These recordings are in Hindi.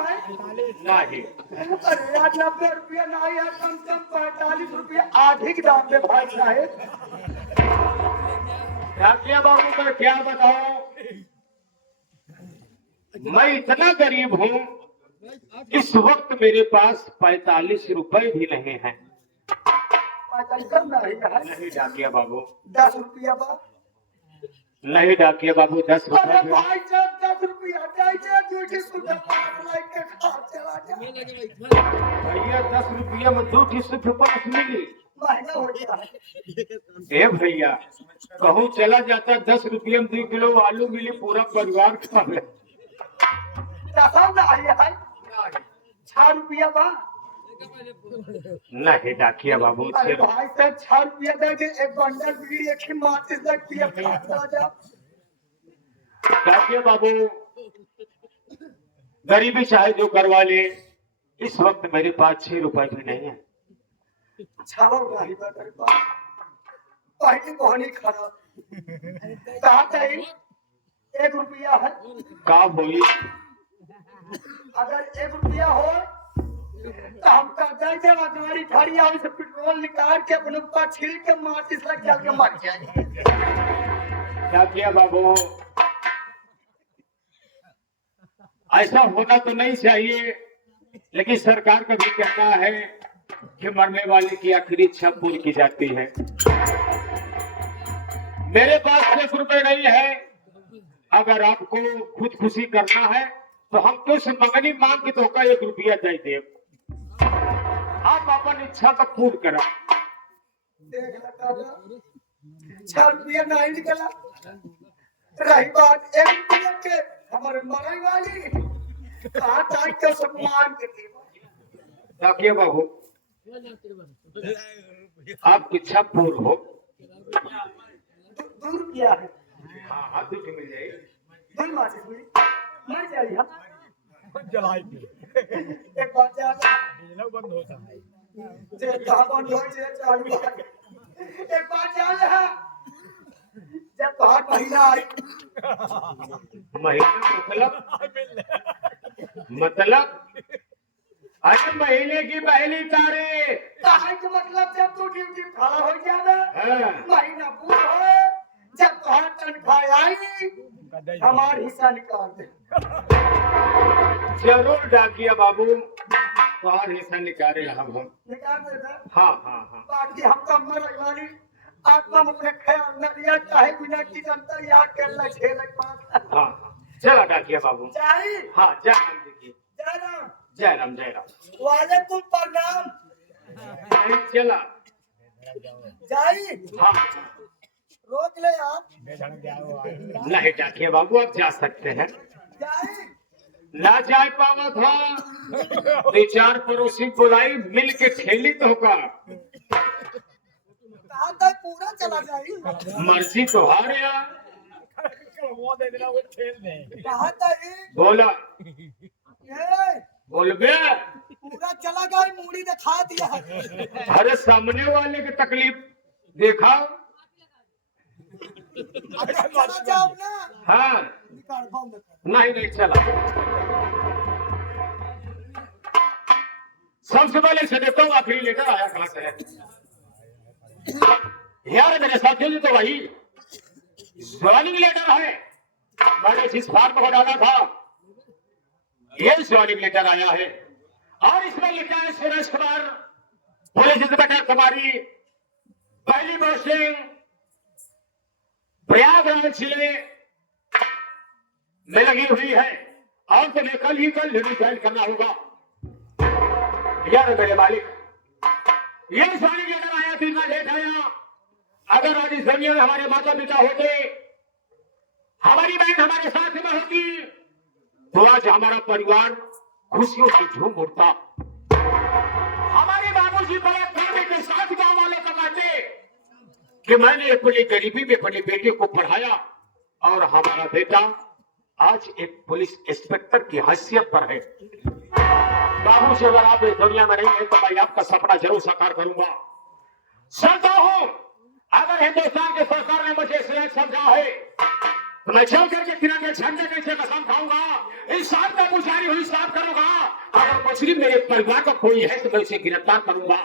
है? नहीं अरे यार 90 रुपया नहीं है, कम से कम 45 रुपया अधिक दाम में भाई साहेब। डाकिया बाबू मैं क्या बताऊं, मैं इतना गरीब हूं, इस वक्त मेरे पास 45 रुपए भी नहीं है। 45 नहीं है? नहीं डाकिया बाबू, 10 रुपया बा। नहीं डाकिया बाबू, 10 अरे रुपए भी। भाई साहब 10 रुपया चाहिए, दूसरी सुधा पास लेके खा चला जा। भैया 10 रुपया में 2 टिश्यू पेपर मिली। महंगा हो गया है। ए भैया कहूँ चला जाता 10 रुपये में 2 किलो आलू मिली, पूरा परिवार खा ले। दसम नहीं है? 6 रुपया बा। नहीं डाकिया बाबू, अरे भाई साहब 6 रुपया दे के एक बंडल बीड़ी एक ही माचिस लग पिया खा जा। डाकिया बाबू गरीबी चाहे जो करवा ले, इस वक्त मेरे पास 6 रुपए भी नहीं है। छावा नहीं बा तेरे पास। पहली कहानी खराब। कहा चाहिए 1 रुपया है? का होई? अगर 1 रुपया हो तो हम कहते हैं जब हमारी खड़ी आओ से पेट्रोल निकाल के अपने ऊपर छिड़क के माचिस लग चल के मर जाए। डाकिया बाबू ऐसा होना तो नहीं चाहिए, लेकिन सरकार का भी कहना है कि मरने वाले की आखिरी इच्छा पूरी की जाती है। मेरे पास 10 रुपए नहीं है। अगर आपको खुदकुशी करना है तो हम तो उस मंगनी मांग के धोखा 1 रुपया दे दे। आप अपन इच्छा का पूर्ण करा। देख लगा 6 रुपया नहीं निकला। रही बात 1 रुपया के हमारे मरने वाली कहा टाइट के सम्मान के थे। डाकिया बाबू आपकी इच्छा पूर्ण हो। 2 रुपया है। हाँ हाँ, दूध मिल जाएगी। 2 माचिस मिली मर जाए हम। जलाई एक बात याद है बंद होता है। जे कहा बंद हो जे चालू है। एक बात याद है जब बाहर महिला आई महीना मतलब अरे महीने की पहली तारीख। कहा के मतलब जब तू ड्यूटी खड़ा हो जाना हाँ। महीना पूरा हो जब बाहर तनख्वाह आई हमारा हिस्सा निकाल दे। जरूर डाकिया बाबू, तुम्हारा हिस्सा निकाले हम निकाल देता। हाँ हाँ हाँ। बाकी हम तो मर वाली आत्मा में अपने ख्याल न लिया चाहे बिना की जनता याद कर ला खेल पास। हाँ हाँ चला डाकिया बाबू। चाहे हाँ जय राम जी की जय राम। जय राम जय राम। वालेकुम प्रणाम। नहीं चला जाई हाँ। रोक ले आप। नहीं डाकिया बाबू आप जा सकते हैं। जाई ना जा पावा था 2-4 पड़ोसी बुलाई मिल के ठेली तो होगा। कहा था पूरा चला जाई। मर्जी तो हार या कहा था ये बोला ये बोल बे। पूरा चला गया मूड़ी दिखा दिया। अरे सामने वाले की तकलीफ देखा। अच्छा चला जाओ ना। हाँ निकाल बंद कर। नहीं नहीं चला। सबसे पहले से देखता हूँ आखिरी लेकर आया कहां से है। यार मेरे साथियों जी तो वही ज्वाइनिंग लेटर है। मैंने जिस फार्म को डाला था ये ज्वाइनिंग लेटर आया है और इसमें लिखा है सुरेश कुमार पुलिस इंस्पेक्टर कुमारी पहली पोस्टिंग प्रयागराज जिले में लगी हुई है और तुम्हें कल ही रिजाइन करना होगा। यार मेरे मालिक ये ज्वाइनिंग लेटर आया 3 माह लेट आया। अगर आज इस दुनिया में हमारे माता पिता होते, हमारी बहन हमारे साथ में होती तो आज हमारा परिवार खुशियों से झूम उठता। हमारे बाबूजी बड़े गर्व के साथ गांव वालों को कहते कि मैंने अपनी गरीबी में अपने बेटे को पढ़ाया और हमारा बेटा आज एक पुलिस इंस्पेक्टर की हैसियत पर है। बाबूजी अगर आप इस दुनिया में नहीं है तो मैं आपका सपना जरूर साकार करूंगा। समझता हूं अगर हिंदुस्तान की सरकार ने मुझे इसलिए समझा है तो मैं चल करके किरण के झंडे कैसे कसम खाऊंगा, इस साथ में पुजारी हुई साफ करूंगा। अगर मुस्लिम मेरे परिवार का कोई है तो मैं उसे गिरफ्तार करूंगा।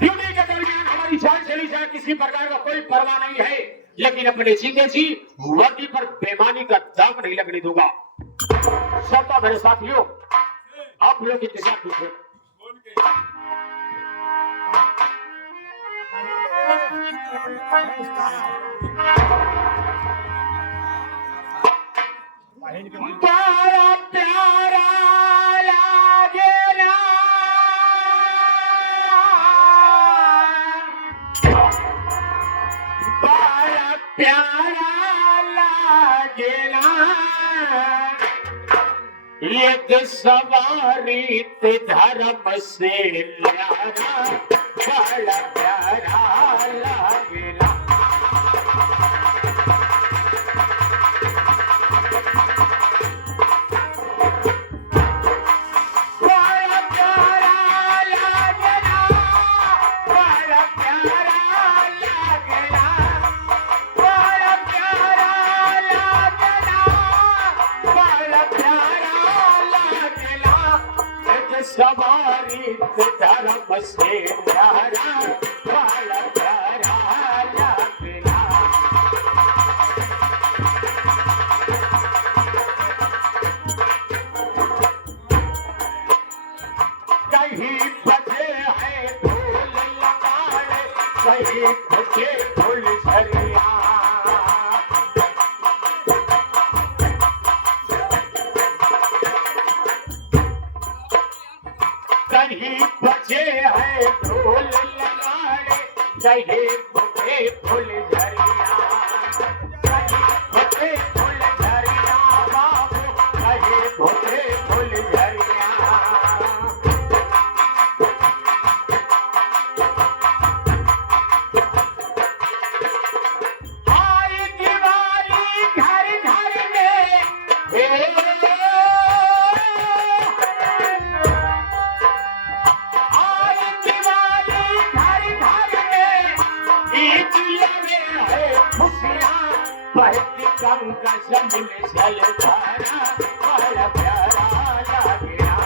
ड्यूटी के दरमियान हमारी जान चली जाए किसी प्रकार का कोई परवाह नहीं है, लेकिन अपने जीते जी वर्दी पर बेईमानी का दाग नहीं लगने दूंगा। सबका मेरे साथियों, आप लोग इंतजार कीजिए। बड़ा प्यारा लागेला, बड़ा प्यारा लागेला, एक सवारी ते धर्म से न्यारा, बड़ा प्यारा लागेला। सवारी धर्म से न्यारा, बड़ा प्यारा लागेला। कहीं बजे है ढोल लगाए, कहीं बजे फुलझरिया, कहीं बजे है ढोल लगाए, कहीं बजे फुलझरिया, कहीं बजे फुलझरिया बाबू, कहीं बजे फुलझरिया। आई दिवाली घर घर में, आई दिवाली घर घर में, ईद लगे है खुशियाँ, बहती गंगा जमुन जलधारा, बड़ा प्यारा लागेला।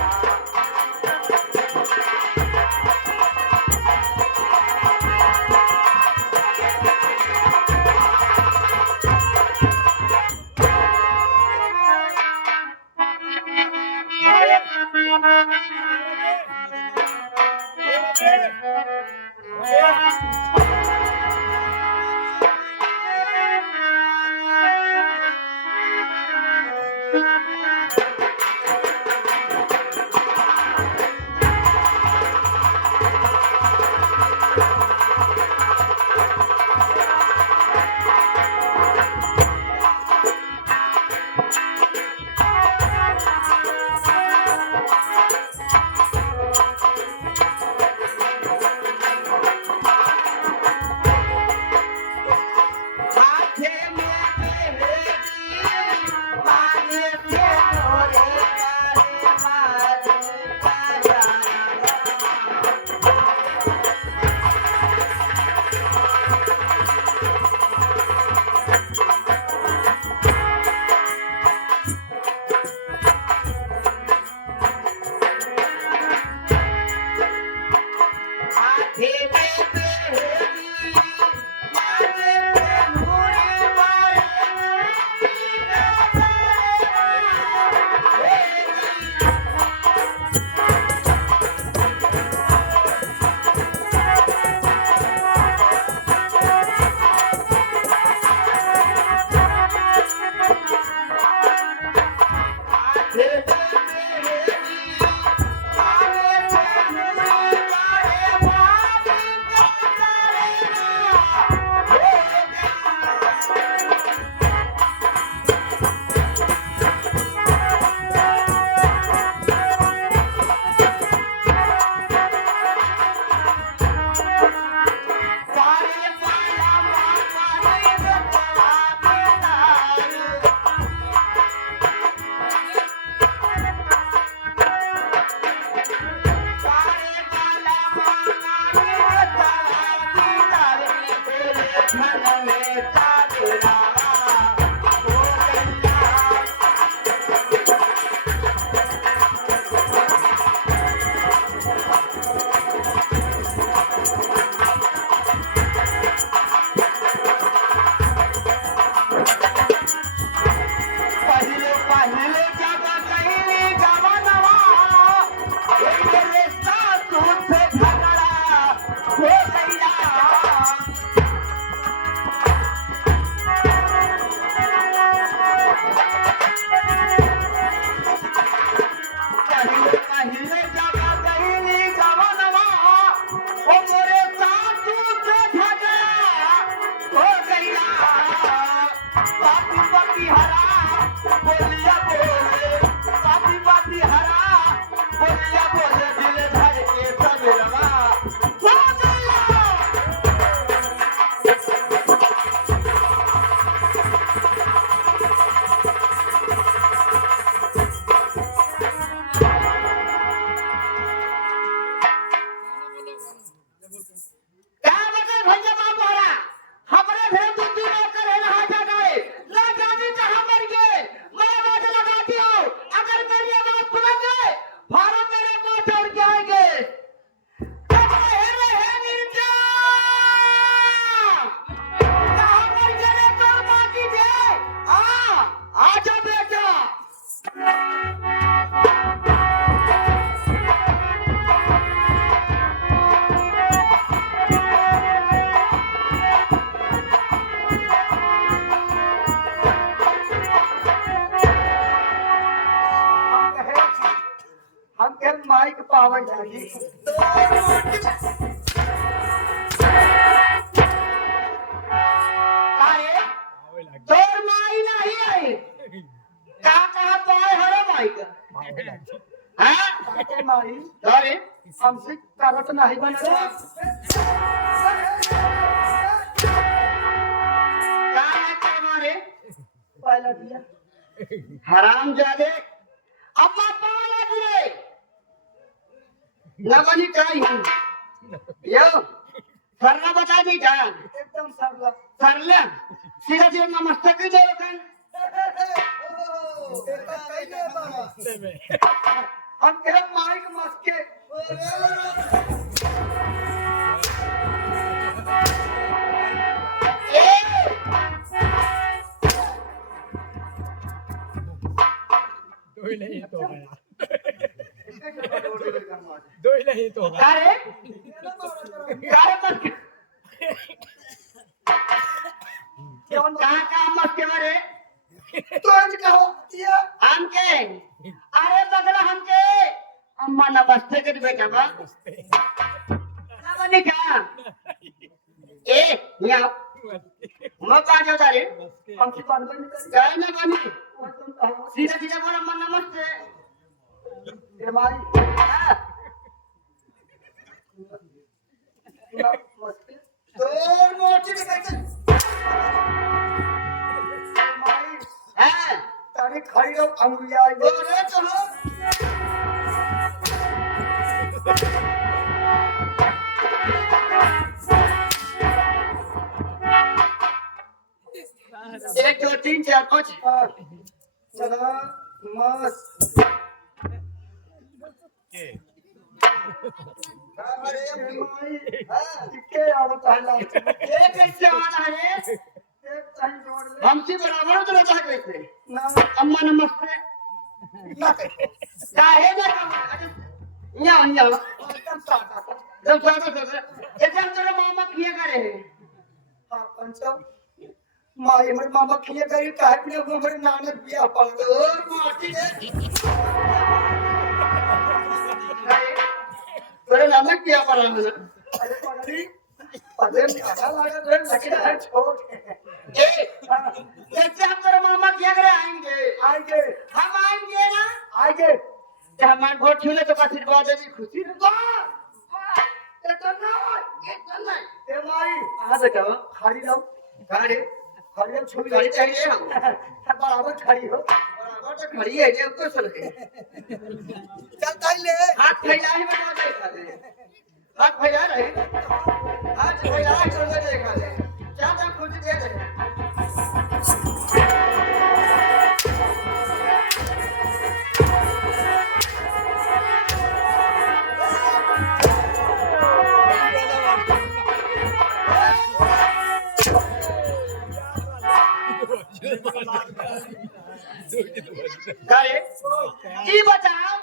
माइक पावन जागी अरे तोर माई नहीं आई का कहा पाए हरे माई का हां आके माई अरे हमसे करत नहीं बन रहा का है मारे पहला दिया हराम जादे अम्मा पाला गिरे ना बनी काई हूं यो सरना बता दी जा एकदम सरला सरला सीधा सीधा नमस्ते की दे कन हम कह माइक मस्के दो ही नहीं तो गया दो ही नहीं तो गया अरे काहे मत क्यों का मत के मारे तो आज कहो दिया हमके अरे बगला हमके अम्मा नमस्ते कर बेटा बा ना बनी का ए या मैं कहा जाता रे हम की बात नहीं कर काय ना बनी तुम कहो सीधा सीधा बोल अम्मा नमस्ते ए माई हाँ, मस्के तो मोटी में कैसे माई हाँ, तारी खड़ी रहो अंगुलियां आई बोले तो हाँ। एक दो तीन चार पाँच चला मस्त अरे माई के आवत है ला एक कैसे आना है एक टाइम जोड़ ले हमसे बराबर तो रहता है कैसे ना अम्मा नमस्ते काहे ना या या एकदम सादा जब सादा सादा एकदम तेरे मामा किया करे हैं हां पंचम माई मेरे मामा किए गए काहे भी वो मेरे नानक बिया पड़ और माटी ने तेरे नानक किया पड़ा है अरे पगली अरे ज्यादा लगा रे लकड़ा है छोड़ ए कैसे हम तेरे मामा किया करे आएंगे आगे हम आएंगे ना आगे कि हमारे घर छूले तो आशीर्वाद देवी खुशी वाह इतना ए माई आ बेटा खड़ी रहो गाड़ी खड़ी रहो छुई गाड़ी चाहिए हम बराबर खड़ी हो बराबर तो खड़ी है ये को चल के चल ताई ले हाथ फैला ही बता दे खाले हाथ फैला रहे हाथ फैला कर दे खाले ज्यादा खुद दे दे गाड़ी की बताओ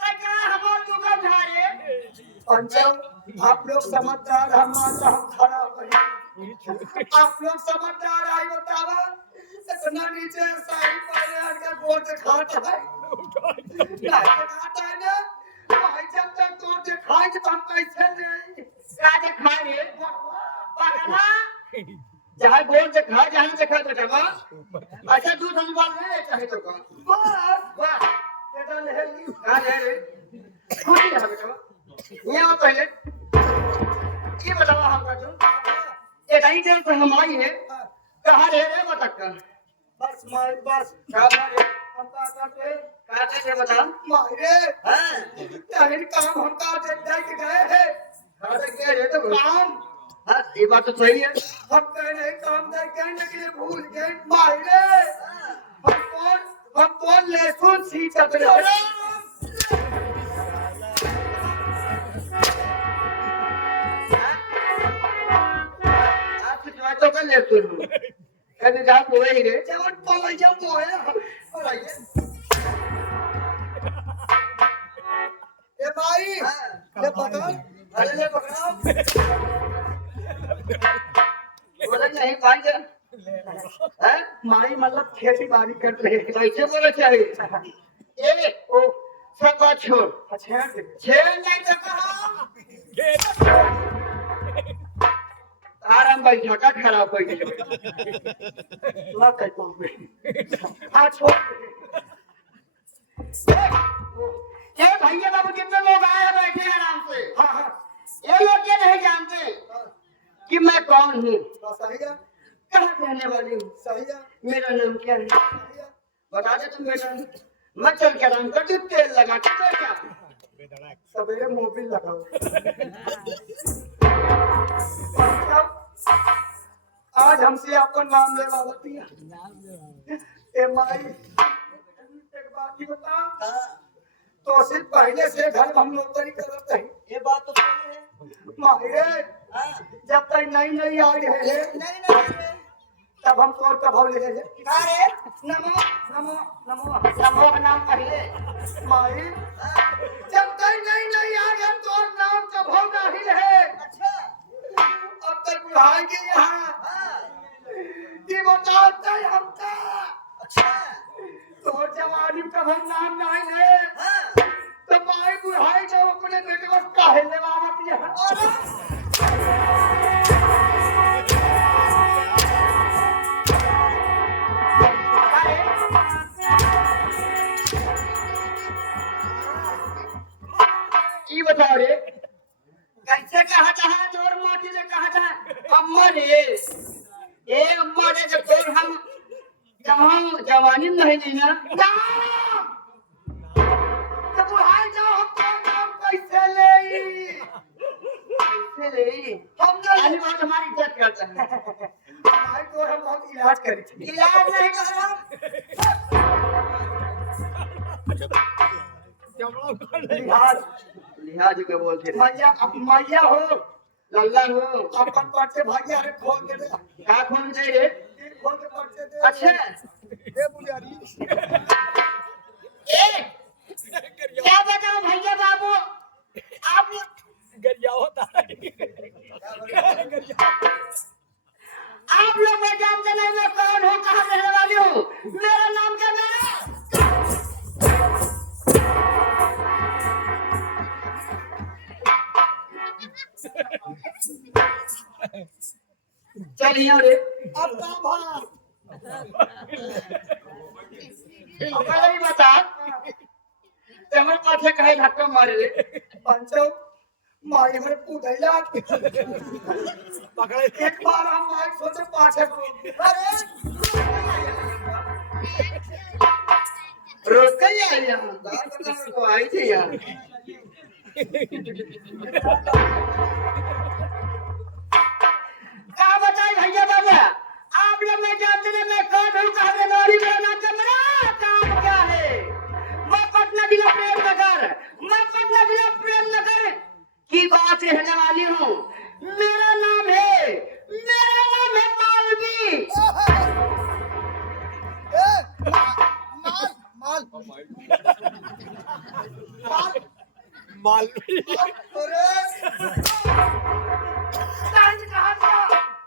तका हमार दुकान धारे पंचम आप लोग समझदार हम माता हम खड़ा करें आप लोग समझदार आई बतावा इतना नीचे साई पाले का गोद खाता है खाता है ना भाई जब तक गोद खाए तो हम कैसे नहीं काजे खा रे पगला जहाँ बोल से खा जहाँ से खा बेटा वाह अच्छा दूध हम बोल रहे चाहे तो का बस वाह बेटा लहली कहाँ जा रे खुशी है बेटा ये आओ पहले ये बताओ हमका जो ये नहीं देर से हम आई है कहाँ रह रहे मटक्का बस मार बस कहाँ रहे हम का करते कहाँ थे बताओ मारे हाँ तहन काम हम का देख गए हैं कहाँ से क्या रहे तो काम हाँ ये बात तो सही है हम कहने काम दे कहने के लिए भूल गए मारे हम कौन लहसुन सींचत रहे आप जो तो कर ले सुन कभी जा कोई ही रे जवन पलैया मोया पलैया ए भाई ले पकड़ अरे ले पकड़ बोले नहीं भाई जा हैं माई मतलब खेती बाड़ी कर रहे हैं कैसे बोले चाहिए ए ओ सब बात छोड़ छेड़ दे। छेड़ नहीं तो कहा आराम भाई झटका खराब हो गई ना कहता हूँ हाँ छोड़ ये भैया बाबू कितने लोग आए हैं बैठे हैं आराम से हाँ हाँ ये लोग ये नहीं जानते कि मैं कौन हूँ सही है कहाँ रहने वाली हूँ सही है मेरा नाम क्या है सही है बता दे तुम बेटा मैं चल के आराम कर दूँ तेल लगा के बेटा सवेरे मोबिल लगाओ आज हमसे आपका नाम ले वाली है ए माई एक बात ही बता तो सिर्फ पहले से घर हम नौकरी करते हैं ये बात तो सही है माई रे हाँ जब तक नई नई आई है नहीं तब हम तोर कभाव ले ले अरे नमो नमो नमो नमो का नाम पहले माई जब तक नई नई आई हम तोर नाम कभाव नहीं है अच्छा अब तक बुलाएंगे यहाँ हाँ कि बताते हमका अच्छा तो जवानी कभाव नाम नहीं है हाँ तो माई बुढ़ाई जो अपने बेटे को काहे लेवावत यहाँ और की बताओ रे कैसे कहा था जोर मोटी ने कहा था अम्मा रे ए अम्मा रे जब तोर हम जवान जवानी में नहीं जीना तो बुढ़ाई जो हमका नाम कैसे ले कैसे ले हम नहीं अली बात हमारी इज्जत करता है माई तो हम बहुत इलाज करी थी इलाज नहीं करा इलाज लिहाज के बोलते थे मैया हो लल्ला हो अपन पर्चे भैया रे खोल के दे क्या खोल दे रे खोल के पर्चे दे अच्छा दे बुलियारी ए क्या बताऊं भैया बाबू आप गरिया होता है आप लोग मैं जानते नहीं मैं कौन हूँ कहाँ रहने वाली हूँ मेरा नाम क्या है चलिए रे अब काम भा पहले ही बता तेरे पाछे कहे धक्का मारे रे पंचो माई में पुदैला पकड़े एक बार हम माई सोचे पाछे को अरे रोक कर ले यहाँ दांत को आई थी यार क्या बताए भैया बाबा आप लोग मैं जानते नहीं मैं कौन हूँ कहाँ रहने वाली मेरा नाम क्या मेरा काम क्या है मैं पटना जिला प्रेम नगर की बात रहने वाली हूँ मेरा नाम है मालवी माल सांझ कहा था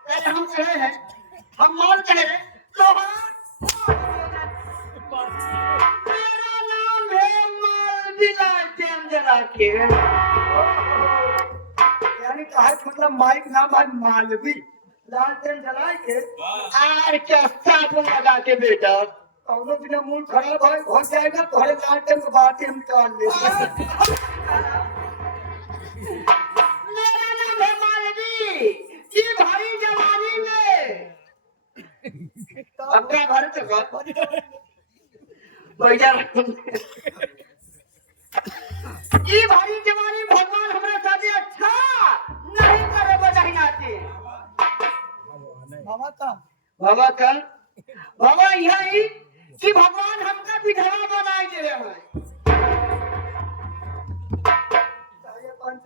पहले हम कहे हैं हम माल कह रहे तो मेरा नाम है मालवी लालटेन जला के यानी कहा मतलब माइक नाम है मालवी लालटेन जलाए के आर क्या साबुन लगा के बेटा कौनो दिन मूड खराब हो जाएगा तो हरे लालटेन को बात हम निकाल लेंगे मेरा नाम है मालवी जी भाई जवानी में अपना घर तक भैया जी भाई जवानी भगवान हमारे साथ अच्छा नहीं करे बजाई नाते मामा का बाबा का बाबा यही कि भगवान हमका विधवा बनाए दे रहे हैं चाहिए पंच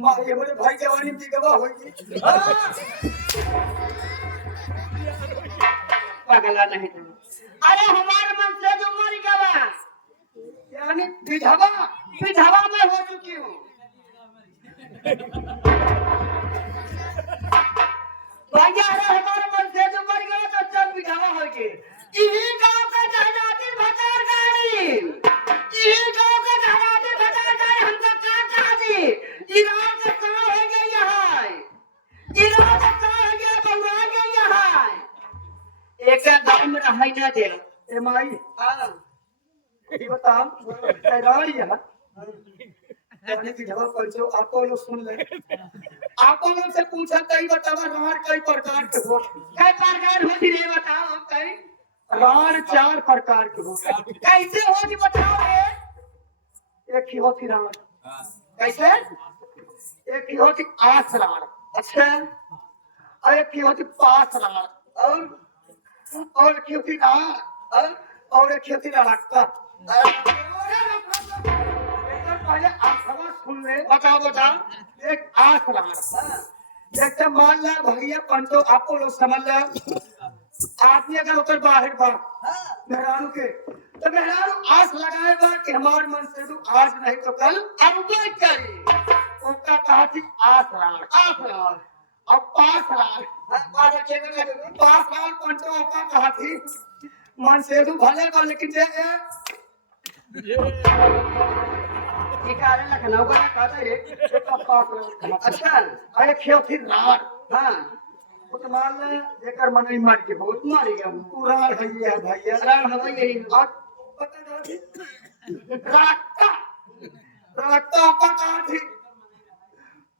मारे हमारे भाई जवानी की गवाह होगी पगला नहीं तुम अरे हमारे मन से जो मर गवा यानी विधवा विधवा में हो चुकी हूँ भैया अरे हमारे मन से जो मर गया तो सब विधवा हो गए इही गांव का जहनाती भतार गाड़ी इही गांव का जहनाती भतार ये बता रानी है रानी की जवाब पंचो आपको लोग सुन ले आपको लोग से पूछा कई बतावा रार कई प्रकार के हो कई प्रकार होती रे बताओ कई रार 4 प्रकार के हो कैसे होती बताओ रे एक ही होती रार कैसे एक ही होती आस रार अच्छा और एक ही होती पास रार और एक ही होती रार और एक ही होती रारक्का पहले आसवा सुन ले बताओ बताओ एक आस रार जैसे मान ला भैया पंचो आपको लोग समझ ला आदमी अगर उतर बाहर बा मेहरारू के तो मेहरारू आस लगाए बा कि हमारे मन से तू आज नहीं तो कल अब क्या करी उसका कहा थी आस रार अब पास रार पंचो का कहा थी मन से तू भले बा लेकिन जे निकाले लखनऊ का ना कहता रे अच्छा अरे खेल थी रार हाँ वो तो मान ले जेकर मन ही मर के बहुत मारी गया पूरा भैया भैया राम हवा यही और पता नहीं रक्ता रक्ता का कहा थी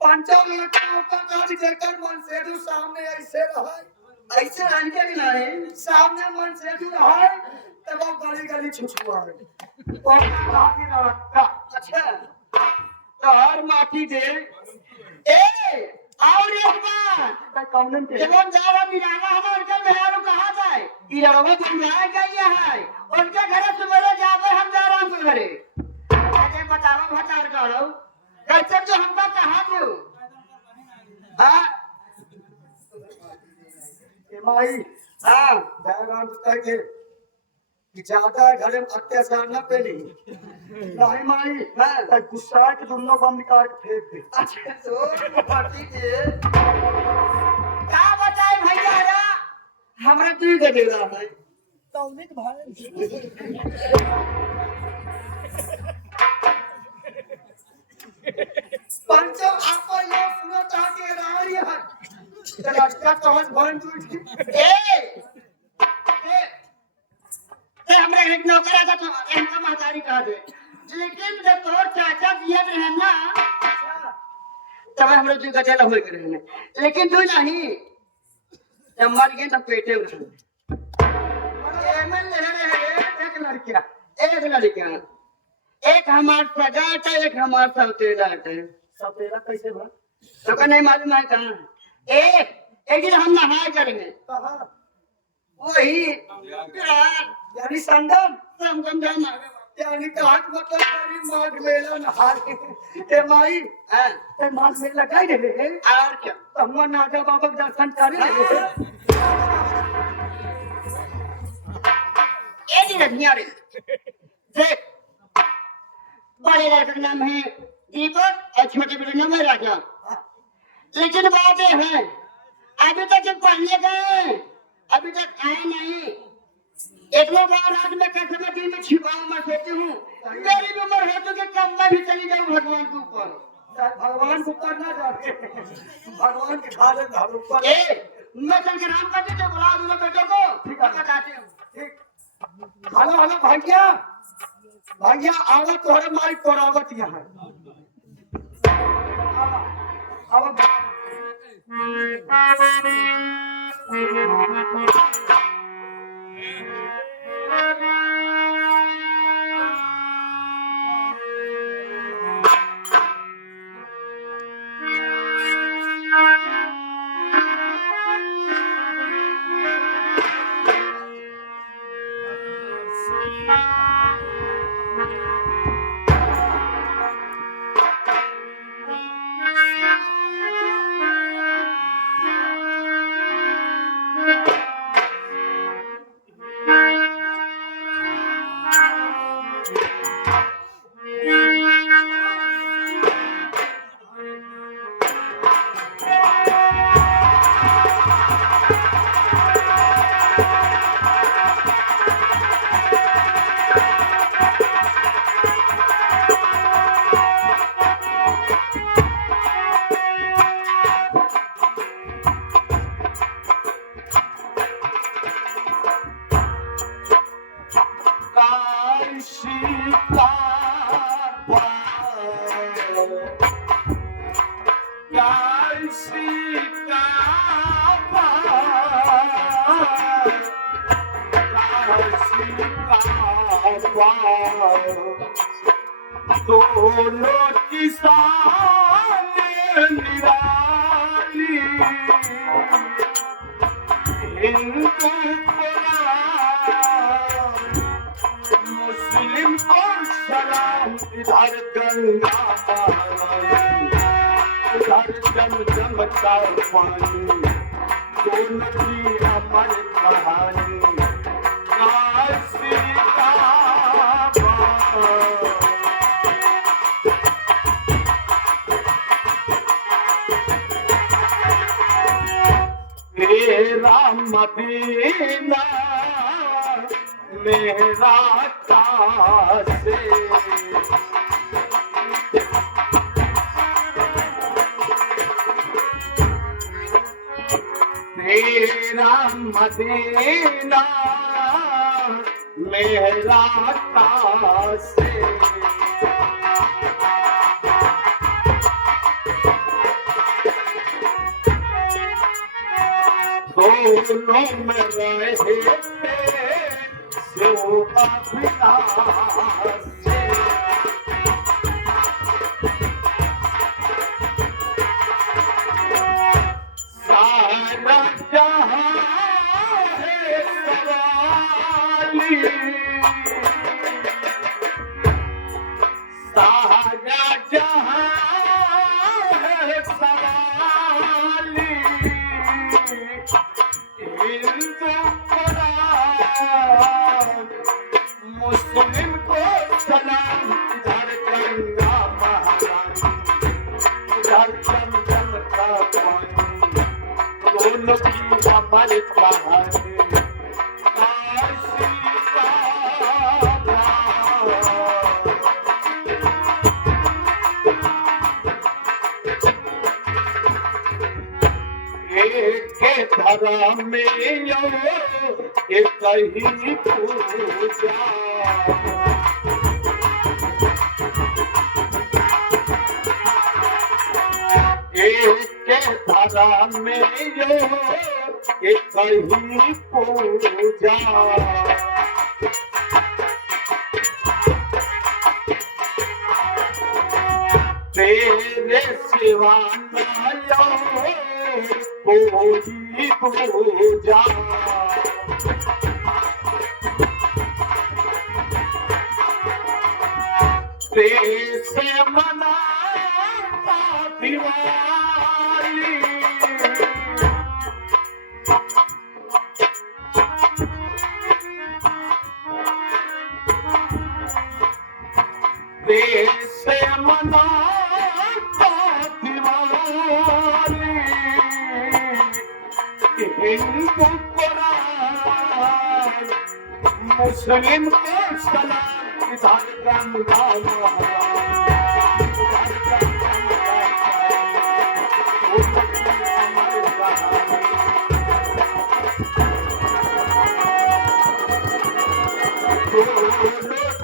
पंचो रक्ता का कहा थी जेकर मन से तू सामने ऐसे रहा ऐसे रानी के बिना रे सामने मन से तू रहा तब वो गली गली छुछुआ है और कहा थी रक्ता अच्छा तो हर माटी दे ए और एक बात कौन के जब जावा मिलाना हमारे घर मेहरारू कहाँ जाए इलावा घुमाया गई है उनके घरे सवेरे जावे हम जा राम के घरे अरे बतावा भटार करो कैसे जो हमका कहा तू हाँ माई हाँ दयाराम कह के कि ज्यादा घरे में अत्याचार न पेली नहीं माई हाँ गुस्सा के दोनों बम निकाल के फेंक दे अच्छा तो पार्टी दे क्या बताए भैया रा हमरा तू के दे रहा है तौलिक भाई पंचो आपको ये सुनो ताकि रानी है तेरा क्या कहत भन तू ए हमरे एक नौकर आता तो इनका महतारी कहा दे लेकिन जब तोर चाचा दिया रहे ना तब हमरे तू गजल होए करे ने लेकिन तू नहीं जब मर गए तब पेटे में रहे एमन रहे एक लड़कियां एक हमार सगाट है एक हमार सौतेला है सपेरा कैसे भा तो का नहीं मालूम है कहां एक दिन हम नहाए करेंगे कहां वही यानी संगम हम यानी घाट मतलब तेरी माघ मेला नहार के माई हां ते माघ मेला गई रे और क्या हम नागा बाबा के दर्शन करे ए दिन रखनिया रे देख बड़े लड़के का नाम है दीपक और छोटे बेटे नाम है राजा लेकिन बात ये है अभी तक जब पढ़ने गए अभी तक आए नहीं एक लोग रात में कैसे मैं दिन में छिपाऊं मैं सोती हूँ मेरी भी उम्र हो चुकी कब मैं भी चली जाऊँ भगवान के ऊपर भगवान को ऊपर ना जाके भगवान के खा ले घर ऊपर मैं चल के नाम करते थे बुला दूंगा बेटों को ठीक है बताती हूँ ठीक हेलो हेलो भैया भैया आवत तोहरे माई कोरावत यहाँ अब काशी दोनों किसान निराली हिंदू मुस्लिम और सलाम इधर गंगा महारानी इधर जम का पानी दोनों की अमर कहानी सीता मेरा मदीना मेरा कासे मेरा मदीना मेरा कासे दोनों में रहे सो अभिलाष सारा जहां है सवाली सारा जहां है सवाली हिंदू मुस्लिम को सलाम इधर गंगा महारानी इधर जम का पानी दोनों की अमर कहानी एक धर्म में एक ही पूजा एक धर्म में एक ही पूजा तेरे सिवा कोई पूजा से मनाता दिवाली से मनाता दिवाली हिंदू कुरान मुस्लिम को सलाम इधर गंगा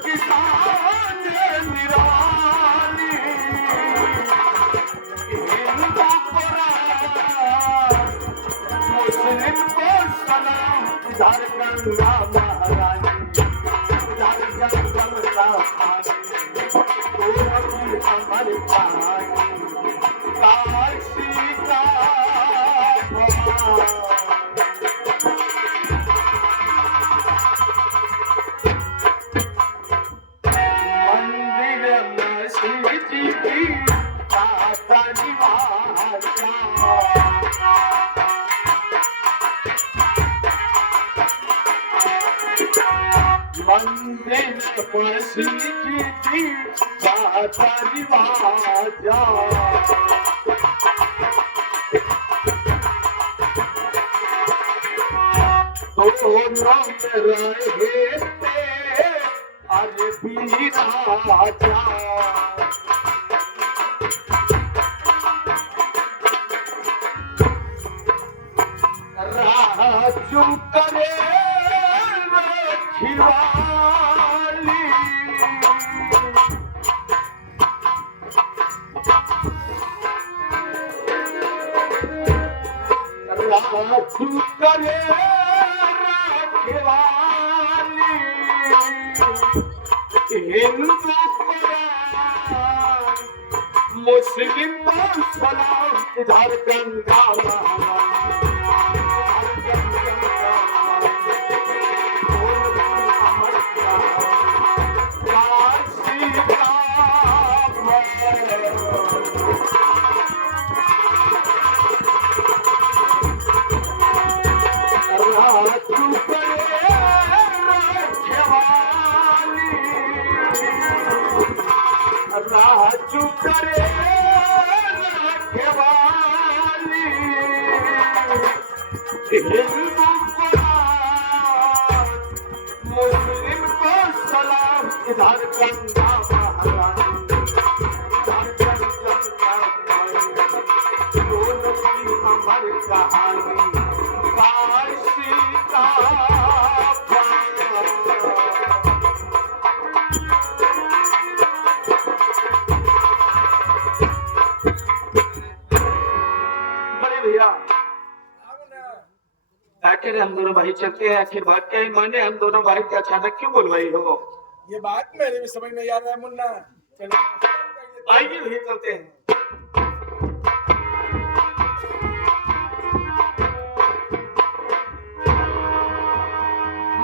किसान निराली हिंदू कुरान मुस्लिम को सलाम इधर गंगा महारानी इधर जम का पानी दोनों की अमर कहानी काशी का मंदिर मस्जिद की दाता निवासा मंदिर मस्जिद की दाता निवासा दोनों रहे थे अरे भी राजा राजू करे खिवाली राजू करे खिवाली हिंदू मुस्लिम को सलाम इधर गंगा राजू करे रखवाली हिंदू को मुस्लिम को सलाम इधर गंगा महारानी इधर गंगा दोनों की अमर कहानी काशी का आखिर हम दोनों भाई चलते हैं। आखिर बात क्या है माने हम दोनों भाई के अचानक क्यों बुलवाई हो? ये बात मेरे भी समझ नहीं आ रहा है मुन्ना। चलो आइए भी चलते हैं।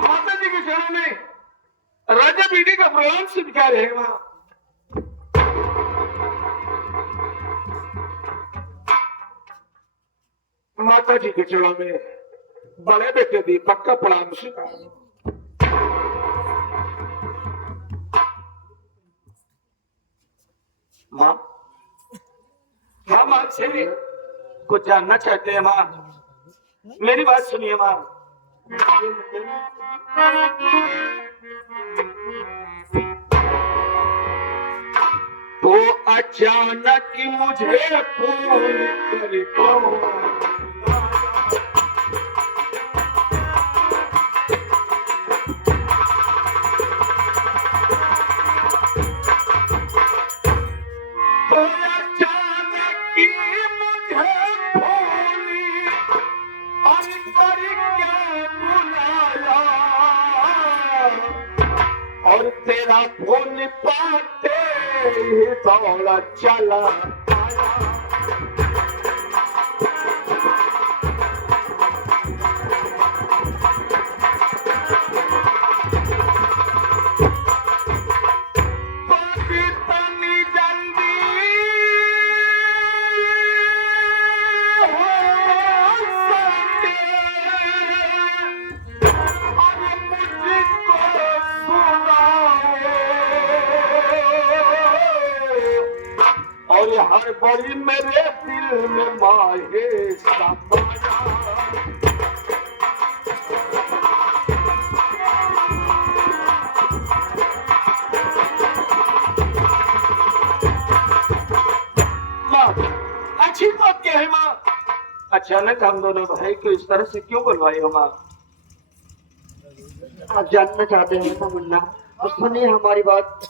माता जी के चरणों में राजा बीडी का प्रणाम स्वीकार है। वहां माता जी के चरणों में बड़े बेटे दीपक का प्रणाम स्वीकार। माँ हम आपसे कुछ जानना चाहते हैं। माँ मेरी बात सुनिए। माँ तो अचानक मुझे फोन कर और तेरा फोन पाते ही दौड़ा चला हर बड़ी मेरे दिल में माहे समाया। माँ अच्छी बात क्या है माँ? अचानक हम दोनों भाई को इस तरह से क्यों बुलवाई हो माँ? आप जानना चाहते हैं ना मुन्ना, तो सुनिए हमारी बात।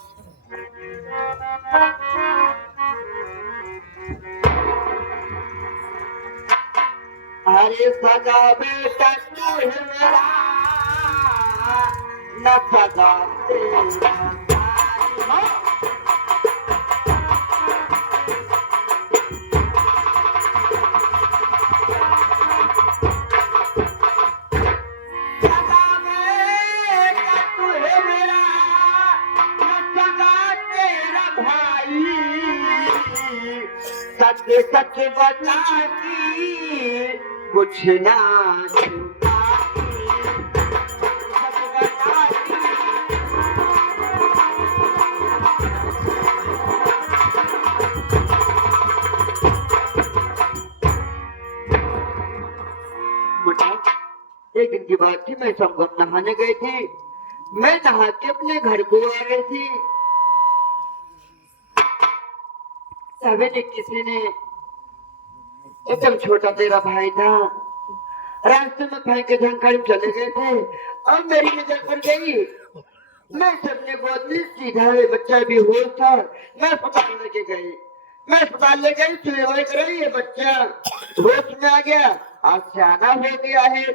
अरे सगा बेटा तू है मेरा, न सगा तेरा। सच सच बताती कुछ ना एक दिन की बात थी, मैं संगम नहाने गई थी। मैं नहा के अपने घर को आ रही थी। सवेरे किसी ने, एकदम छोटा मेरा भाई था, रास्ते में फेंक के झंकार चले गए थे। अब मेरी नजर पड़ गई, मैं सबने गोद में सीधा बच्चा भी होश था। मैं अस्पताल लेके गई, ये बच्चा होश में आ गया, आज सियाना हो गया है।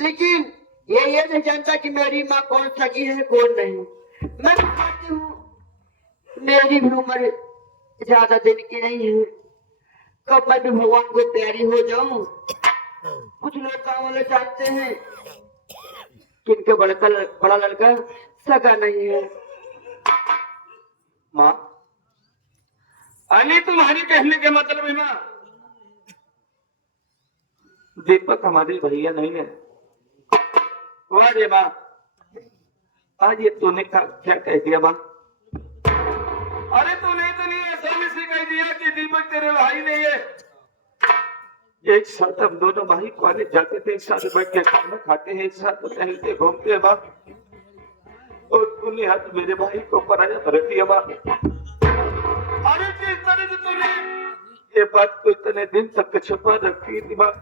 लेकिन ये नहीं जानता कि मेरी माँ कौन सगी है कौन नहीं। मैं बताती हूँ मेरी भी उम्र ज्यादा दिन की नहीं है, कब मैं भी भगवान को प्यारी हो जाऊं। कुछ लोग गाँव वाले जानते हैं कि इनका बड़ा लड़का सगा नहीं है। माँ, अली तुम्हारी कहने के मतलब है ना, दीपक हमारे भैया नहीं है। वाह रे माँ, आज ये तूने क्या कह दिया माँ? अरे तूने तो नहीं ऐसा से कह दिया कि दीपक तेरे भाई नहीं है। एक साथ हम दोनों भाई कॉलेज जाते थे, एक साथ बैठ के खाना खाते हैं, एक साथ टहलते घूमते हैं माँ, और तूने आज मेरे भाई को पराया भर दिया माँ। अरे जिस तरह से तूने ये बात को इतने दिन तक छुपा रखी थी माँ,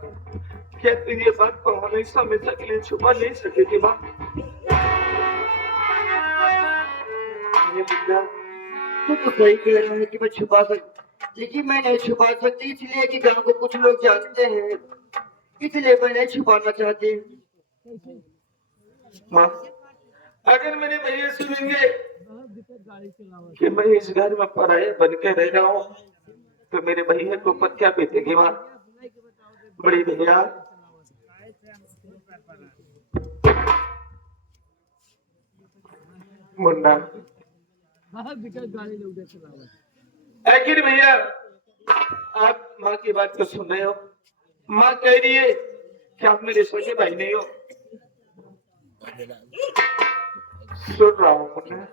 क्या तू ये बात को हमेशा हमेशा के लिए छुपा नहीं सकी थी माँ? अरे बेटा, तू तो सही कह रहा है कि मैं छुपा सकती, लेकिन मैं नहीं छुपा सकती, इसलिए कि गांव को कुछ लोग जानते हैं, इसलिए मैं नहीं छुपाना चाहती। माँ, अगर मेरे भैया सुनेंगे कि मैं इस घर में पराया बन के रह रहा हूँ, तो मेरे भैया को ऊपर क्या बीतेगी माँ? बड़ी भैया, मुन्ना, आखिर भैया आप माँ की बात को सुन रहे हो? माँ कह रही है कि आप मेरे सगे भाई नहीं हो। सुन रहा हूँ मुन्ना,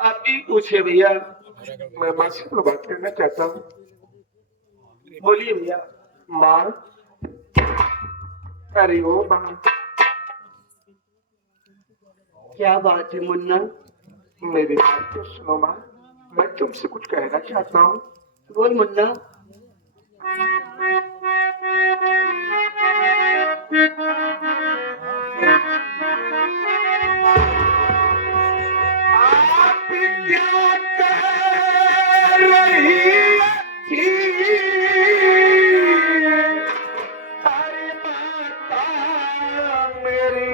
आप ही पूछे भैया, मैं माँ से तो बात करना चाहता हूँ। बोलिए भैया। माँ, अरे ओ माँ, क्या बात है मुन्ना? मेरी बात तो सुनो माँ, मैं तुमसे कुछ कहना चाहता हूँ। बोल मुन्ना। आप क्या कह रही थी? अरे माता मेरी,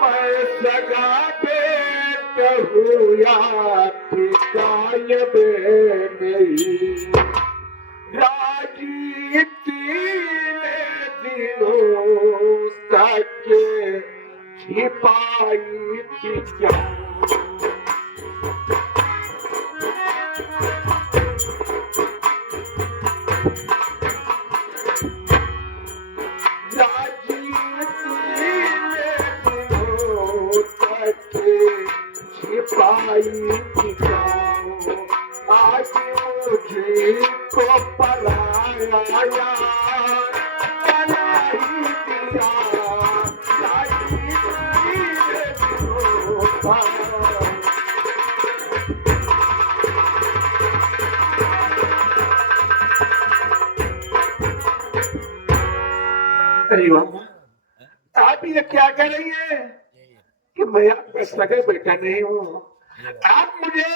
मैं सगा बेटा हूँ या गायब नहीं, राजी तीन दिनों तक छिपाई थी क्या? राजी तीन दिनों तक छिपाई थी क्या? आज मुझे को पराया बना ही दिया, राजी तीन दिनों तक। अरे वाह, आप ये क्या कर रही है कि मैं आपका सगा बेटा नहीं हूँ? आप मुझे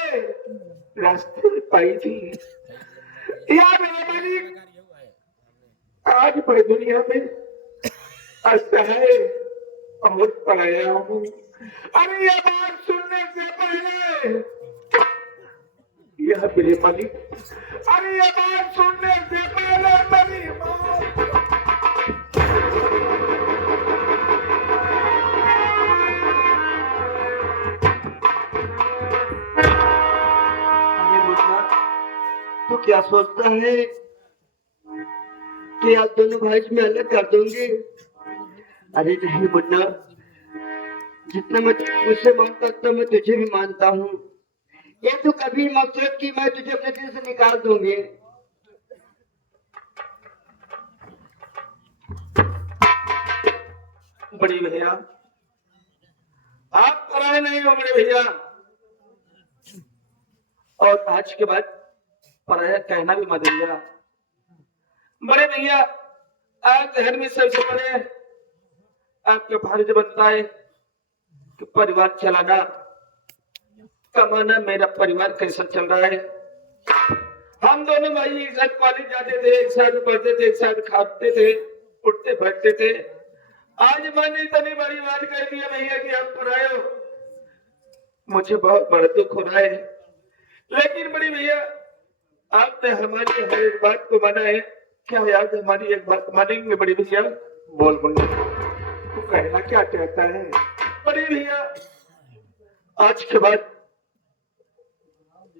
रास्ते में पाई थी या मेरे मालिक, आज मैं दुनिया में असहाय और पराया हूँ। अरे ये बात सुनने से पहले, यह मेरे मालिक, अरे ये बात सुनने से पहले मेरी माँ, तो क्या सोचता है कि आप दोनों भाई में अलग कर दोगे? अरे नहीं मुन्ना, जितना मैं तुझसे मानता हूँ मैं तुझे भी मानता हूँ। ये तो कभी मत सोच कि मैं तुझे अपने दिल से निकाल दूंगी। बड़ी भैया, आप पराए नहीं हो बड़े भैया, और आज के बाद पराया कहना भी मत भैया। बड़े भैया, आज घर में सबसे बड़े आपका फर्ज बनता है कि परिवार चलाना, कमाना। मेरा परिवार कैसा चल रहा है? हम दोनों भाई एक साथ कॉलेज जाते थे, एक साथ पढ़ते थे, एक साथ खाते थे, उठते बैठते थे। आज मैंने इतनी बड़ी बात कह दी है भैया कि आप पराए हो, मुझे बहुत बड़ा दुख हो रहा है। लेकिन बड़ी भैया आपने हमारी हर एक बात को माना है, क्या याद हमारी एक बात मानेंगे बड़ी भैया? बोल मुन्ना, तू कहना क्या चाहता है? बड़ी भैया आज के बाद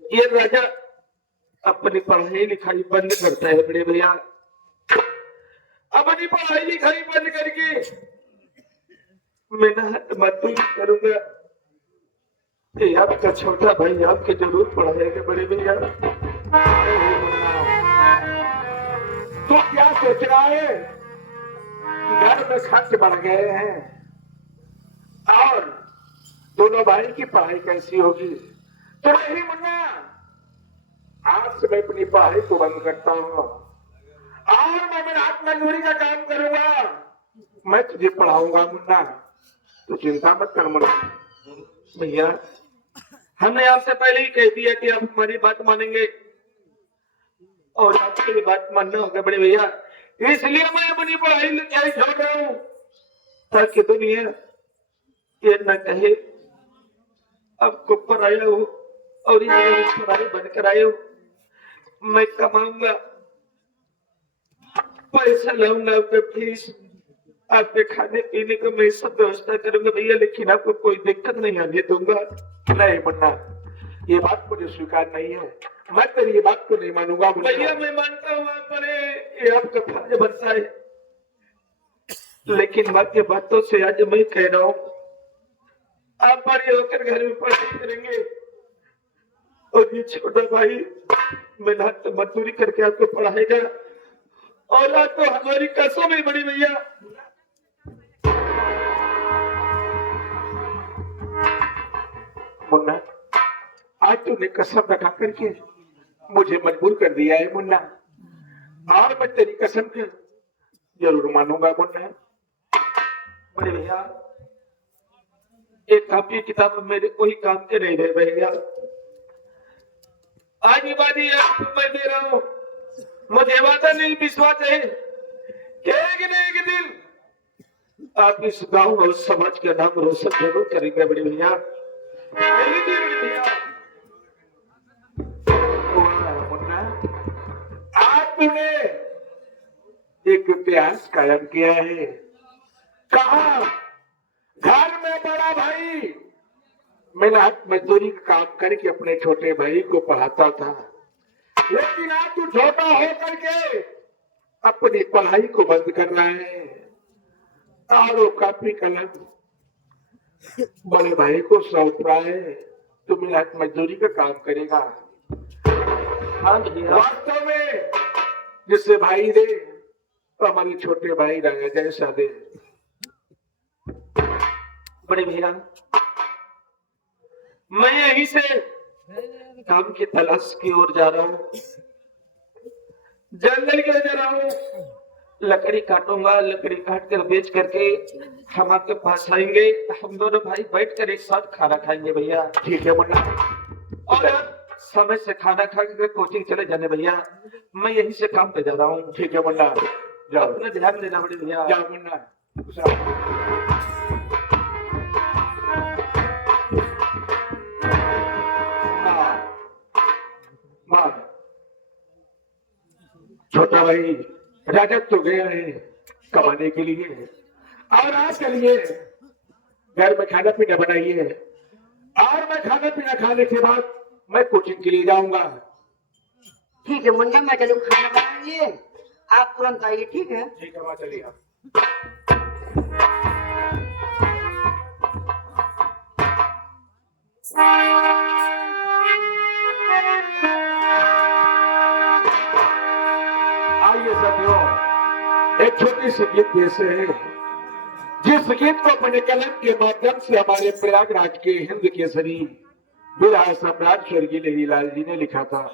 ये राजा अपनी पढ़ाई लिखाई बंद करता है बड़े भैया। अपनी पढ़ाई लिखाई बंद करके मेहनत मजदूरी करूंगा। ये आपका छोटा भाई आपके जरूर पढ़ाएगा बड़े भैया। तो क्या सोच रहा है? घर में खर्च बढ़ गए हैं और दोनों भाई की पढ़ाई कैसी होगी? तो नहीं मुन्ना, आज से मैं अपनी पढ़ाई को बंद करता हूँ और मैं मेरा हाथ मजदूरी का काम करूंगा। मैं तुझे पढ़ाऊंगा मुन्ना, तो चिंता मत कर मुन्ना। भैया हमने आपसे पहले ही कह दिया कि आप हमारी बात मानेंगे और आपकी भी बात मानना होगा बड़े भैया। इसलिए मैं अपनी पढ़ाई लिखाई छोड़ रहा हूँ ताकि दुनिया ये न कहे आपको पढ़ाया हो और ये पढ़ाई बंद कराए हो। मैं कमाऊंगा, पैसा लाऊंगा, आपके फीस, आपके खाने पीने को मैं सब व्यवस्था करूंगा भैया, लेकिन आपको कोई दिक्कत नहीं आने दूंगा। नहीं मुन्ना, ये बात मुझे स्वीकार नहीं है। मैं तेरी ये बात को नहीं मानूंगा भैया। मैं मानता हूँ पर ये आपका फर्ज बनता है, लेकिन आपके बातों से आज मैं कह रहा हूँ आप बड़े होकर घर में पढ़ाई करेंगे और ये छोटा भाई मेहनत मजदूरी करके आपको पढ़ाएगा और आपको हमारी कसम है बड़ी भैया। मुन्ना, आज तूने कसम रखा करके मुझे मजबूर कर दिया है मुन्ना, और मैं तेरी कसम को जरूर मानूंगा मुन्ना। बड़े भैया एक कापी किताब मेरे कोई काम के नहीं रहे भैया। आज की बात ये आपको मैं दे रहा हूँ, मुझे वादा नहीं विश्वास है कि एक न एक दिन आप इस गांव और समाज का नाम रोशन जरूर करेंगे बड़े भैया। यही थी बड़े भैया। मुन्ना, आज तूने एक इतिहास कायम किया है। कहा घर में बड़ा भाई मेहनत मजदूरी का काम करके अपने छोटे भाई को पढ़ाता था, लेकिन आज तू छोटा होकर के अपनी पढ़ाई को बंद कर रहा है और वो कापी कलम बड़े भाई को सौंप रहा है। तू मेहनत मजदूरी का काम करेगा। हाँ भैया, वास्तव में जिससे भाई दे तो हमारे छोटे भाई राजा जैसा दे। बड़े भैया मैं यहीं से काम की तलाश की ओर जा रहा हूँ, जंगल की ओर जा रहा हूँ। लकड़ी काटूंगा, लकड़ी काट कर बेच करके हम आपके पास आएंगे। हम दोनों भाई बैठ कर एक साथ खाना खाएंगे भैया। ठीक है मुन्ना, और समय से खाना खा कर कोचिंग चले जाने भैया। मैं यहीं से काम पे जा रहा हूँ। ठीक है मुन्ना, जाओ। अपना ध्यान देना बड़े भैया। जाओ मुन्ना, जाओ। छोटा भाई राजा तो गया है कमाने के लिए, और आप चलिए घर में खाना पीना बनाइए, और मैं खाना पीना खाने के बाद मैं कोचिंग के लिए जाऊंगा। ठीक है मुन्ना, मैं चलूँ खाना बनाइए, आप तुरंत आइए। ठीक है? ठीक है, वहां चलिए आप। आइए सभी, एक छोटी सी गीत पेश है, जिस गीत को अपने कलम के माध्यम से हमारे प्रयागराज के हिंद केसरी विराट सम्राट स्वर्गीय लहरीलाल जी ने लिखा था।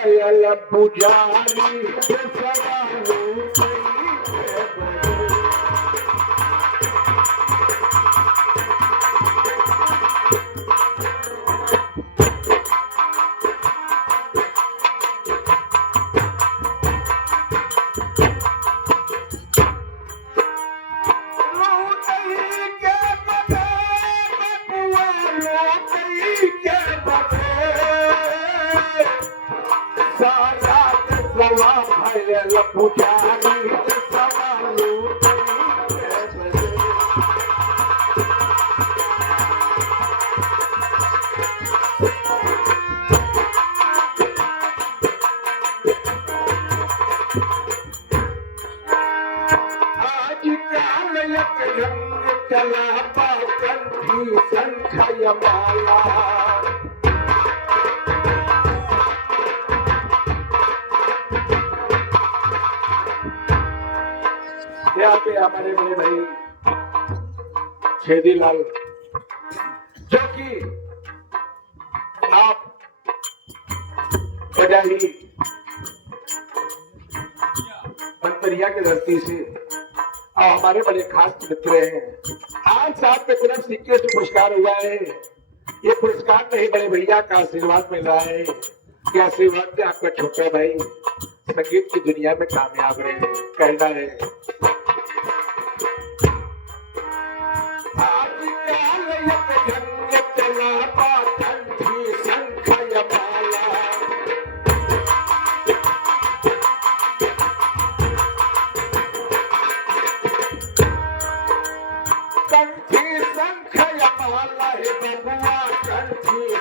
घायल पुजारी सवालों कई बड़े। पुजारी सवालों कई बड़े। आज काल एक रंग चला पाकंठी संख्या माला। यहाँ पे हमारे बड़े भाई छेदी लाल, जो कि आप बजाही बनपरिया की धरती से और हमारे बड़े खास मित्र हैं। आज साहब के तरफ सिक्के से पुरस्कार हुआ है। ये पुरस्कार नहीं, बड़े भैया का आशीर्वाद मिल रहा है। ये आशीर्वाद से आपका छोटा भाई संगीत की दुनिया में कामयाब रहे। कहना है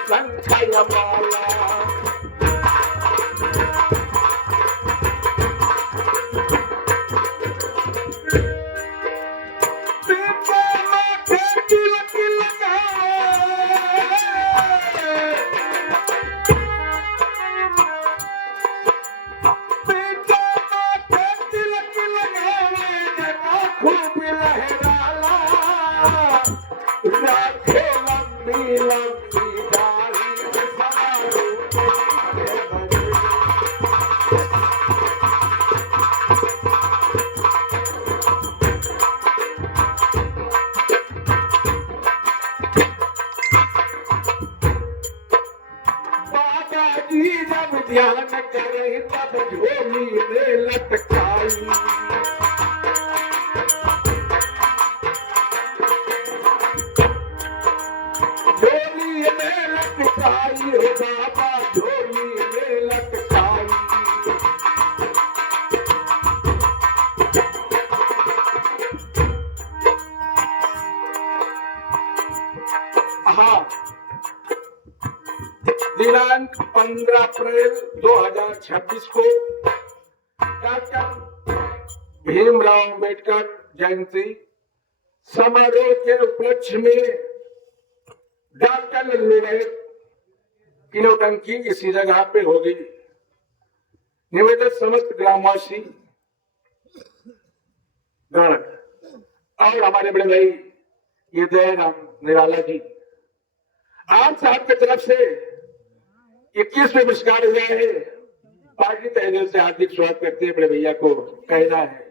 संख्या माला। जब ध्यान करे तब झोली में लटकाई। झोली में लटकाई हो बाबा, झोली में लटकाई। हाँ, दिनांक 15 अप्रैल 2026 को डॉक्टर भीमराव अंबेडकर जयंती समारोह के उपलक्ष्य में डॉक्टर लल्लूभाई की नौटंकी इसी जगह पे होगी। निवेदक समस्त ग्रामवासी गण और हमारे बड़े भाई ये दयाराम निराला जी, आप साहब की तरफ से 21वें पुरस्कार हुए हैं। पार्टी तहे दिल से हार्दिक स्वागत करते हैं। बड़े भैया को कहना है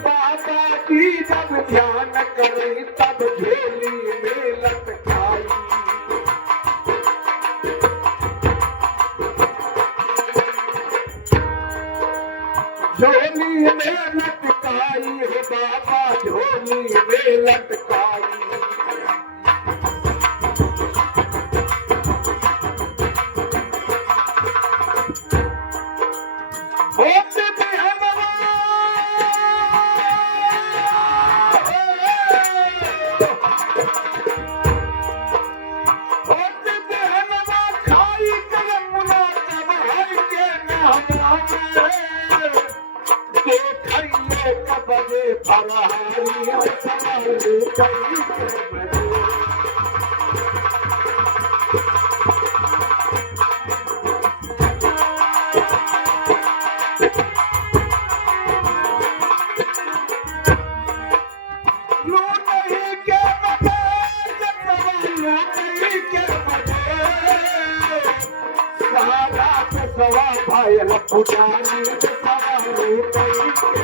बाबा जी जब ध्यान करे तब झोली में लटकाई। झोली में लटकाई हो बाबा, झोली में लटकाई। बजे फरहारी सवालों कई बड़े। खेल पुजारी सारा लूटाई के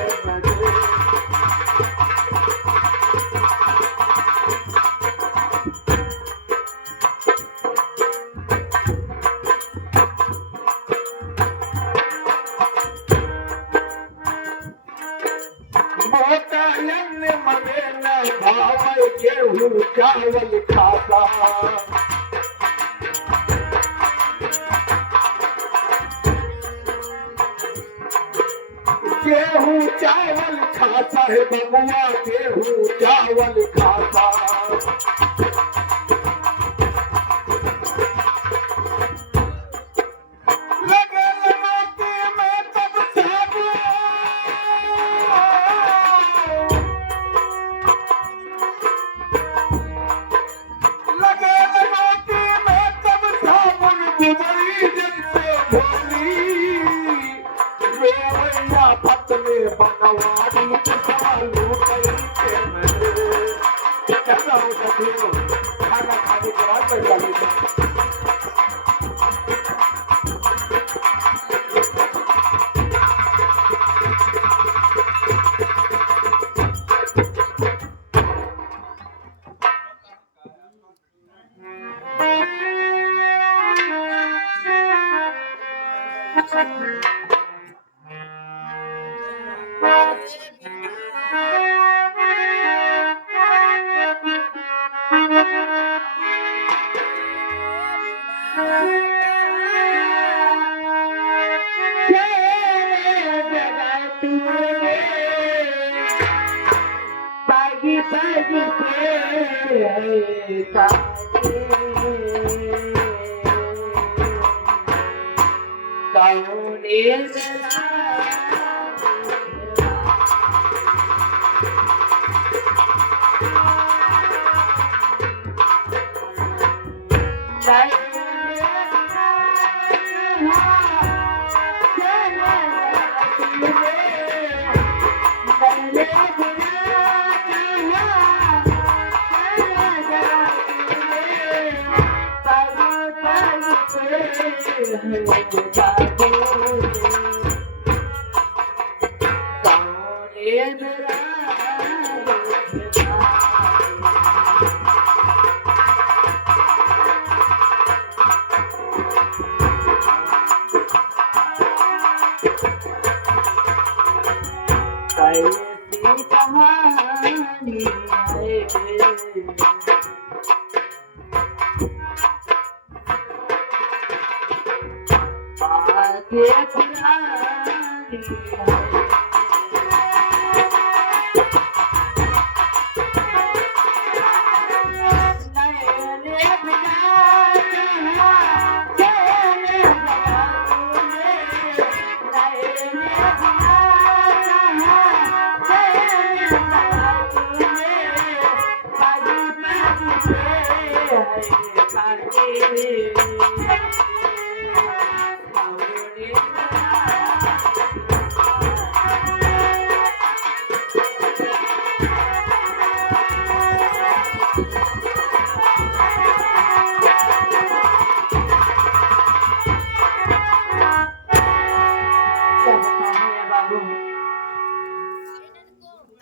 मजे गेहूं चावल खाता गेहूं चावल खाता है बबुआ गेहूं चावल खाता लगे लगाते मैं तब साबू लगे लगाते मैं तब साबुन दुबई जैसे भोली भैया पतले बनवानी सवालू कई के मरे कैसा हो सकती हो खाना खाने के बाद मैं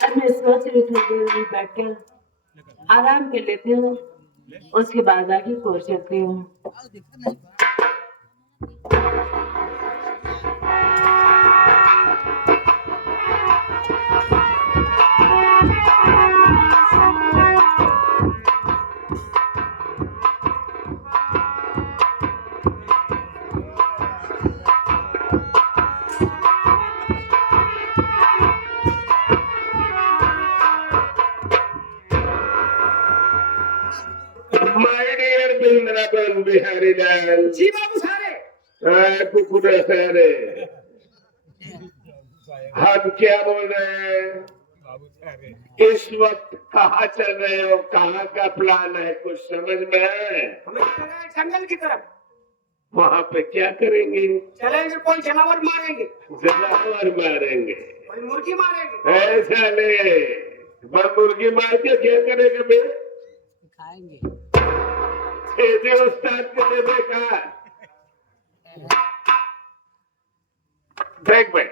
चली सोच रही थी बैठ कर आराम कर लेती हूँ, उसके बाद आगे कोर्स करती हूँ। बिहारी लाल जी बाबू सारे कुकुर सारे हम क्या बोल रहे हैं इस वक्त कहाँ चल रहे हो, कहाँ का प्लान है, कुछ समझ में है? हमें जंगल की तरफ। वहाँ पे क्या करेंगे? चलेंगे, कोई जानवर मारेंगे, जानवर मारेंगे, कोई मुर्गी मारेंगे। ऐसा ले मुर्गी मार के क्या करेंगे? मैं खाएंगे उस्ताद के देवे का देख भाई,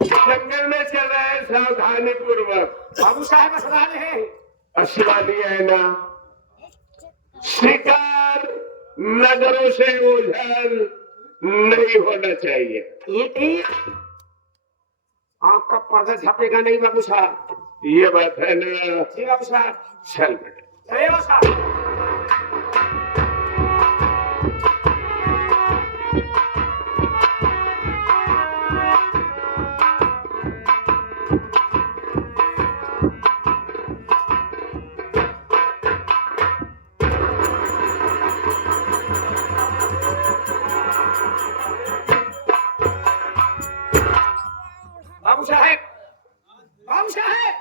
जंगल में चल रहा है सावधानी पूर्वक। बाबू साहब असराल है। असवाली है ना, शिकार नजरों से ओझल नहीं होना चाहिए। ये ठीक, आपका पर्दा छपेगा नहीं बाबू साहब। ये बात है ना। जी बाबू साहब। चल बेटा। अरे बाबू साहब। बाबू साहेब, बाबू साहेब,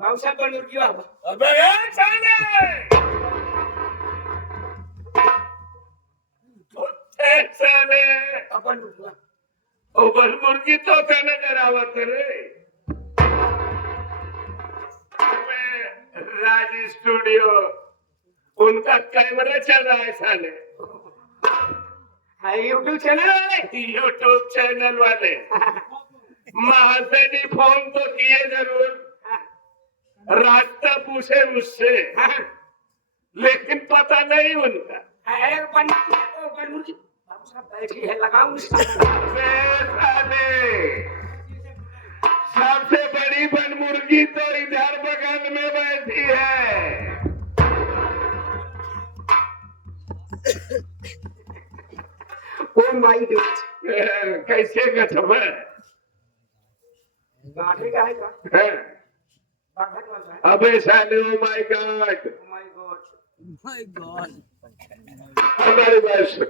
बाबू साहब बड़ी मुर्गी बाबू। अबे ये साले कुत्ते साले, अपन मुर्गी। ओबल मुर्गी तो कहने करावत रे। राज स्टूडियो, उनका कैमरा चल रहा है साले। यूट्यूब चैनल वाले। यूट्यूब चैनल वाले महाशय जी फोन तो किए जरूर, रास्ता पूछे मुझसे, लेकिन पता नहीं उनका। अरे अपन मुर्गी बाबू साहब बैठी है, लगाऊं अबे साले, सबसे बड़ी बन मुर्गी तो इधर बगल में बैठी है। Oh my God. कैसे गठब है? गाड़ी का है का? हैं? बाघट वाला है। अबे साले, oh my God, oh my God. हमारी बात सुन।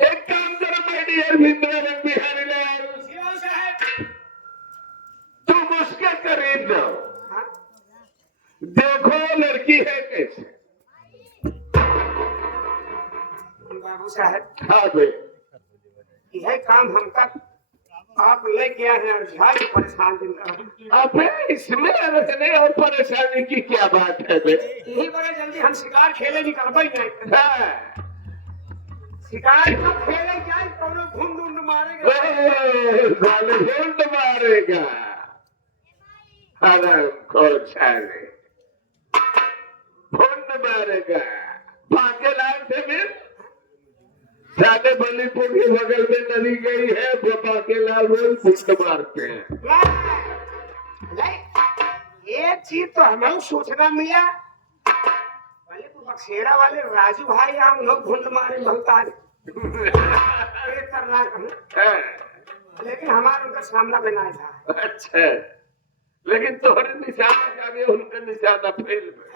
एक काम करो मेरे डियर मित्र बिहारी लाल, जी बाबू साहब। तुम उसके करीब जाओ, हाँ? देखो लड़की है कैसे। बाबू साहब, हाँ भाई, यह काम हमका आप लेके आए हैं, झाड़ परेशान दिन का। अबे इसमें रखने और परेशानी की क्या बात है बे? यही बड़े जल्दी हम शिकार खेले निकल नहीं। हाँ। शिकार तो खेले जाए, कोनो घुंड उंड मारेगा। साले झुंड मारेगा, हराम खोर साले, झुंड मारेगा। भागे लाल से मिल, साले बलीपुर के बगल में नदी गई है, बाबा के लाल रोज झुंड मारते हैं। एक चीज तो हमें सोचना मिला, पहले तो बक्सेरा वाले राजू भाई हम लोग घुंड मारे भगतान करना, लेकिन हमारा उनका सामना बना था। अच्छा, लेकिन तोहरे निशाना का भी उनका निशाना फेल में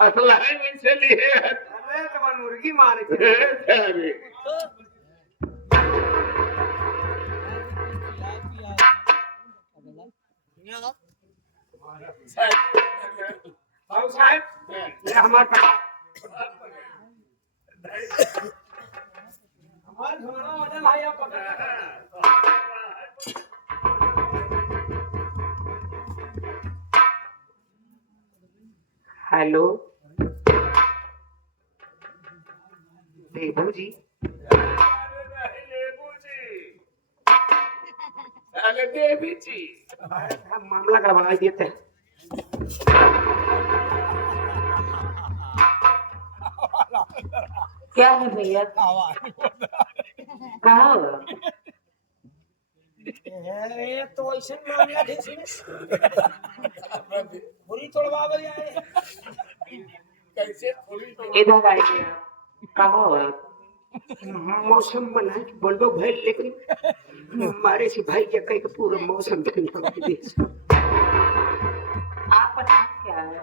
असला है वैसे लिए है। अरे तो मन मुर्गी मारे थे। बाबू साहब, ये हमारे हमारा वजन भाई आप हेलो देबू जी। देवी जी, हम मामला गड़बड़ा देते हैं। क्या है भैया? कहाँ हो? ये तो ऐसे मामला थे इसमें पूरी तोड़वावल आए। कैसे इधर आइए आप। कहाँ हो आप? मौसम बना है बोलो भाई, लेकिन हमारे से भाई क्या कहीं का पूरा मौसम ठंडा कर दे। आपका नाम क्या है?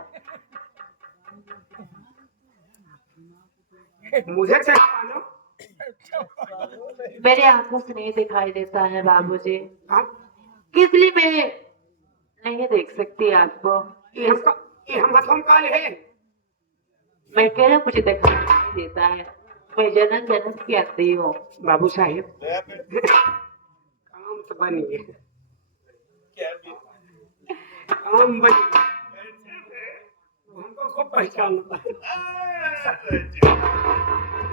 मुझे क्या मानो? मेरे आंखों से नहीं दिखाई देता है बाबूजी, हाँ? किस लिए मैं नहीं देख सकती आपको? ये हम हथों काल है। मैं कह रहा मुझे दिखाई नहीं देता है, मैं जन्म जन्म की आती हूँ। बाबू साहेब काम तो बन गया, काम बन गया। हमको को पहचानता है।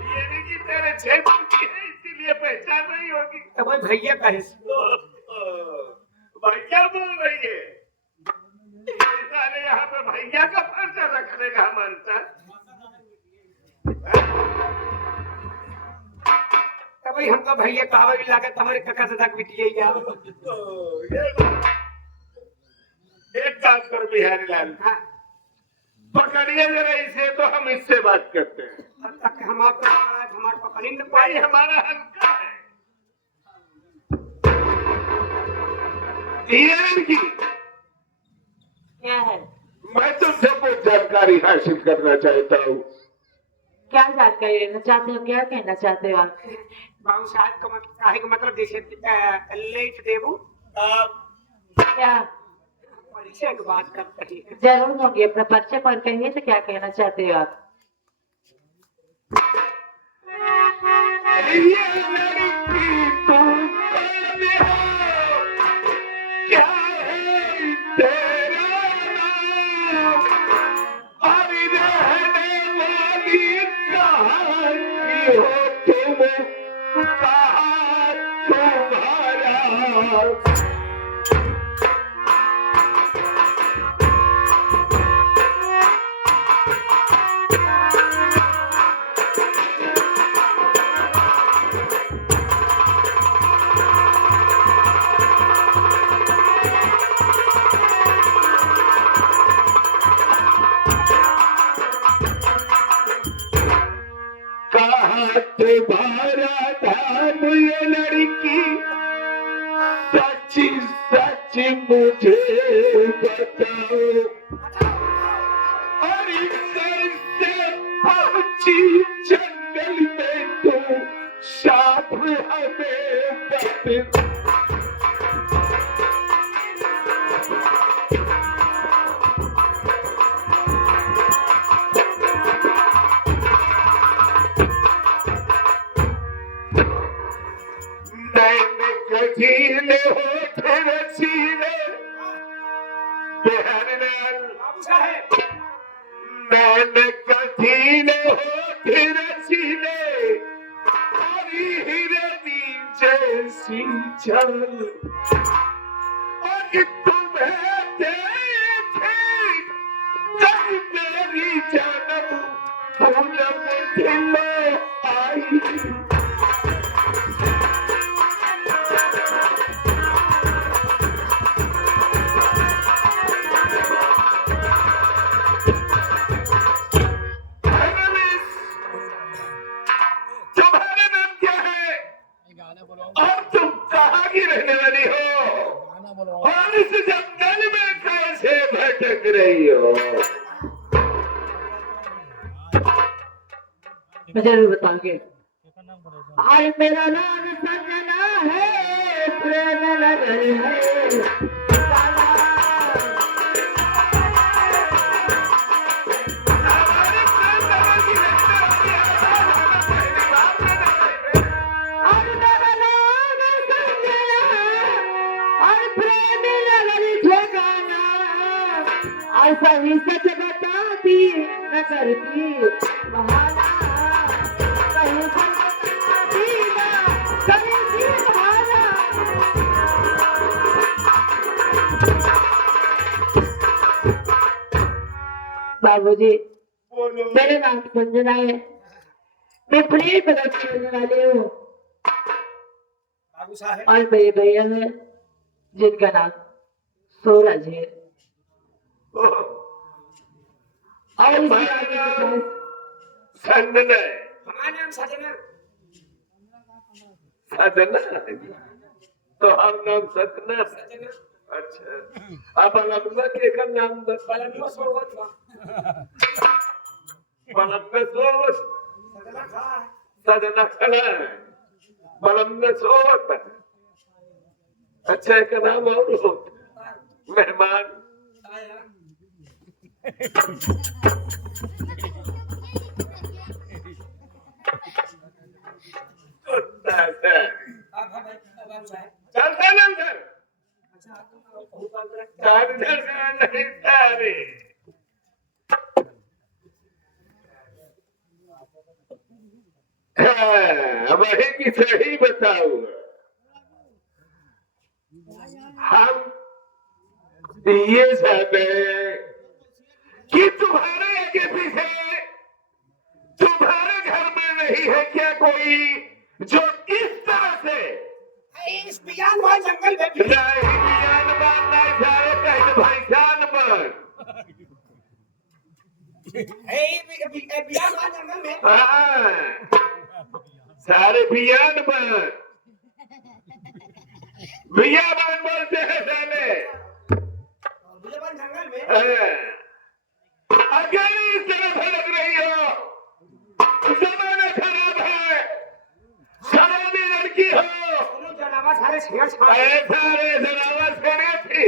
ये नहीं कि तेरे क्षेत्र की है इसीलिए पहचान नहीं होगी। तो भाई भैया कहे भैया बोल रही है, साले यहाँ पे भैया का पर्चा रखने का हमारे साथ। तो भाई हमको भैया कहा भी लागे तुम्हारे कक्का से तक बिटिए या एक काम कर बिहारी लाल, पकड़िए जरा इसे, तो हम इससे बात करते हैं। तब तक हम आपको हमारे पकड़ी न भाई पाए। हमारा हल्का है ये लड़की, क्या है? मैं तुमसे कुछ जानकारी हासिल करना चाहता हूँ। क्या जानकारी लेना चाहते हो? क्या कहना चाहते हो आप? बाबू साहब का मतलब काहे का मतलब जैसे लेट देबू क्या? परिचय की बात करते हैं। जरूर होगी, अपना परिचय पर कहिए तो क्या कहना चाहते हो आप? ये लड़की तुम कौन हो? क्या है तेरा नाम? और रहने वाली कहाँ की हो तुम? कहाँ तुम्हारा? कहाँ तुम्हारा धाम? ये लड़की सच सच मुझे बताओ। और कैसे पहुंची जंगल में तू? साथ हमें बता। मैंने कठिन होठ रसीले बिहारी लाल, बाबू साहब मैंने कठिन होठ रसीले और हिरनी जैसी चल, और तुम्हें देखे जब मेरी जन्म फूल खिलो आई। तुम्हारा नाम क्या है? और तुम कहाँ की रहने वाली हो? और इस जंगल में कैसे भटक रही हो? मैं जरूर बताऊंगी। और मेरा नाम संजना है, प्रेम नगर है। और मेरा नाम संजना और प्रेम नगर ठिकाना, और सही सच बताती न करती बहाना, सही सच बताती न करती बहाना। बाबूजी, बोलो। मेरा नाम संजना है, मैं प्रेम नगर की रहने वाली हूँ। बाबू साहब और मेरे भैया है जिनका नाम सूरज है। और इसके आगे के पास संजना है। हमारा नाम सजना। सजना है। तो हम नाम सजना। सजना अच्छा, आप अलग के का नाम बस बलनुआ सोवत बा। बलम सोवत सजना खा है। सजना खड़ा है, बलम सोवत है। अच्छा, एक नाम और होता मेहमान। आया कुत्ता है। अब बाबू साहब चलता ना सर, अच्छा आप तो बहुत बात रखते चार नहीं तारे। वही की सही बताऊ। हम ये चाहते हैं कि तुम्हारे आगे पीछे तुम्हारे घर में नहीं है क्या कोई जो इस तरह से इस बियान जंगल में भी नहीं बियान बांधना सारे कहीं भाई जान पर बियान जंगल में सारे बियान पर बियाबान बोलते हैं साले जंगल में अगर इस तरह भड़क रही हो, जमाना खराब है, शराबी लड़की हो, सारे सारे जनावर छेड़े थी।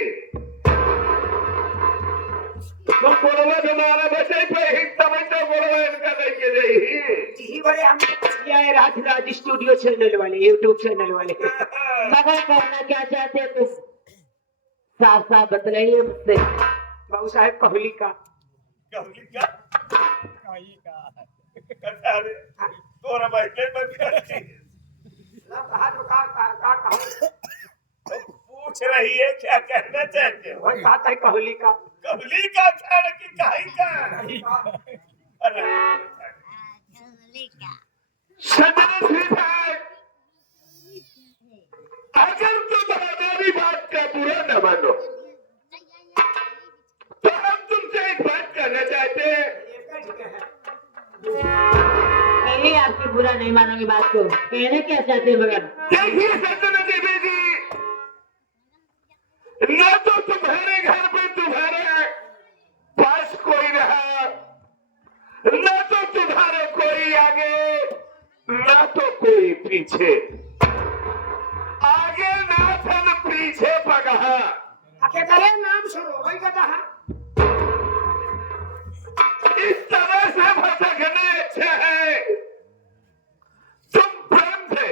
तो कोरवा तुम्हारा बचे पे ही समझो कोरवा इनका लेके रही। बड़े हम राज स्टूडियो चैनल वाले, यूट्यूब चैनल वाले मगर कहना क्या चाहते हैं तुम? साफ साफ बतलाइए मुझसे। बाबू साहेब कहली का तोरा बैठे मत करती। पूछ रही है क्या कहना चाहते हो? वही बात है कहली का कबली का था कि काहे का? अगर तुम हमारी बात का बुरा न मानो तो हम तुमसे एक बात कहना चाहते हैं। पहले आपकी बुरा नहीं मानोगे बात को, कहना क्या चाहते हैं? मगर देखिए सतना देवी जी, न तो तुम्हारे घर में तुम्हारे पास कोई रहा, न तो तुम्हारे कोई आगे, न तो कोई पीछे। आगे नाथन पीछे पगहा। अकेले नाम सुनो वही कहता है। इस तरह से भटकने अच्छा है तुम प्रेम से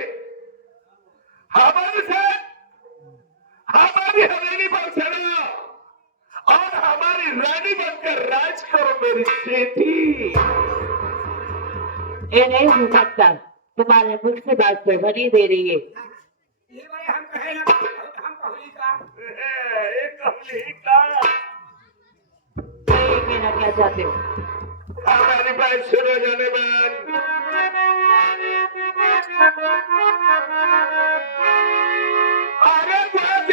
हमारे साथ हमारी हवेली पर चढ़ो और हमारी रानी बनकर राज करो मेरी बेटी। ये नहीं हो सकता, तुम्हारे मुख से बात पे बनी दे रही है। ये भाई हम कहे ना हम कहली का एक कमली का ये कहना क्या चाहते हो? हमारी बात सुनो जाने मन। अरे बात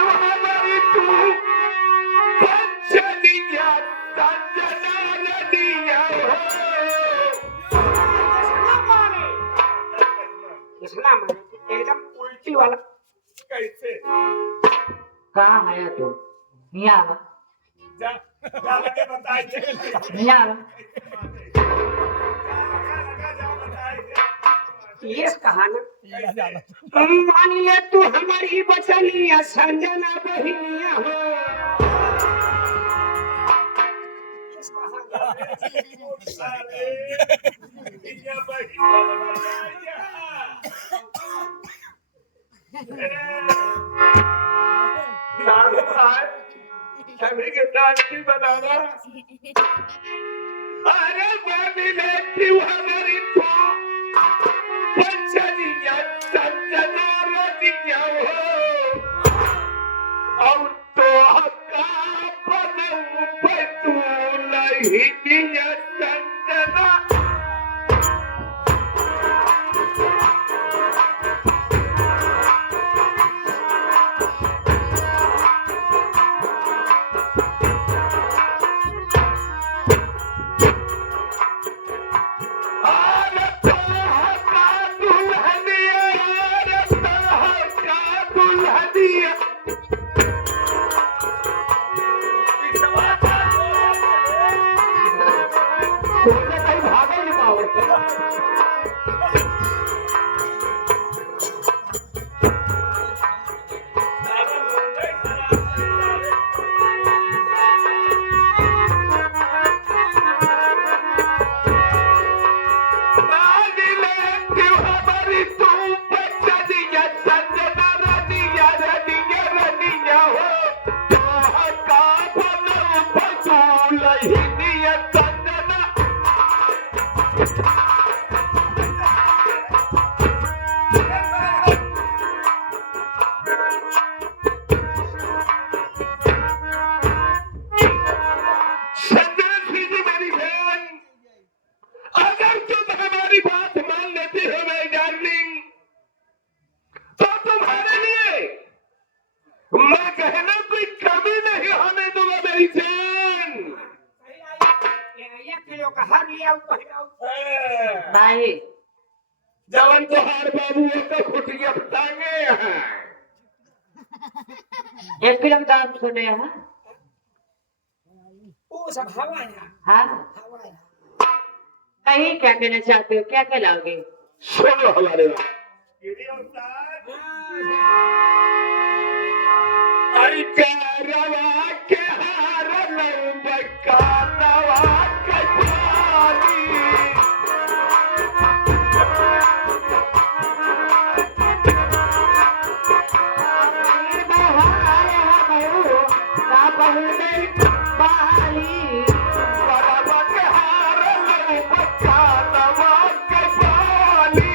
हमारी तू पंचनिया संजना लड़िया हो। इसना माने एकदम उल्टी वाला। कैसे कहाँ है तुम? यहाँ आवा, लगा बताइए। यहाँ आवा। ये कहाना मान ले तू हमारी बचनिया संजना बहिनिया हो। सभी के शांति बनाना। अरे बाबी लेती हमारी तो पंचनिया संजना रतिया हो और तो हक्का पनऊ पे तू लहिनिया संजना। भाई जवन तोहार बाबू का खुटिया फटांगे हैं। एक फिल्म का आप सुने हैं? वो सब हवा है। हाँ हवा है। कहीं क्या कहना चाहते हो, क्या कहलाओगे? सुन लो हमारे बात। आई रवा के हार लंबका रवा के पानी रवा के हार लंबका रवा के पानी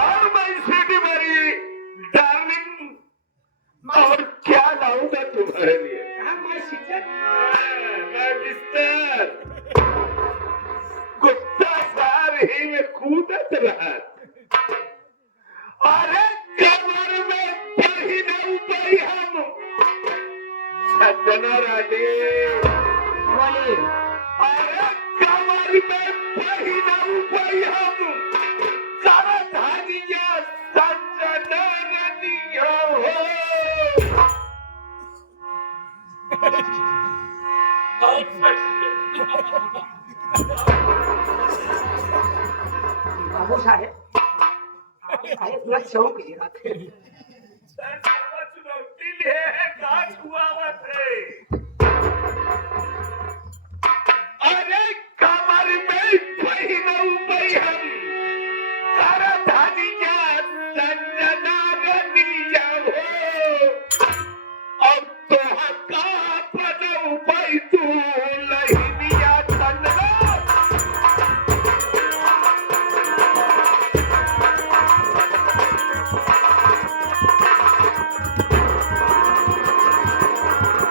और मैं सीधी मेरी डार्लिंग और क्या लाऊंगा तुम्हारे लिए मैं बिस्तर कुत्ता सार ही में कूदत रहा अरे कमर में पहिने ऊपर हम सजना रानी बोलिए। अरे कमर में पहिने ऊपर हम करधानिया सजना रानी हो बाबू साहेब थोड़ा शौक है बात है। चुनौती ले गाछ हुआ थे अरे कमर में पहिने ऊपर हम करधानिया सजना रानी हो अब तो हका पनऊ पई तू लहिनिया सजना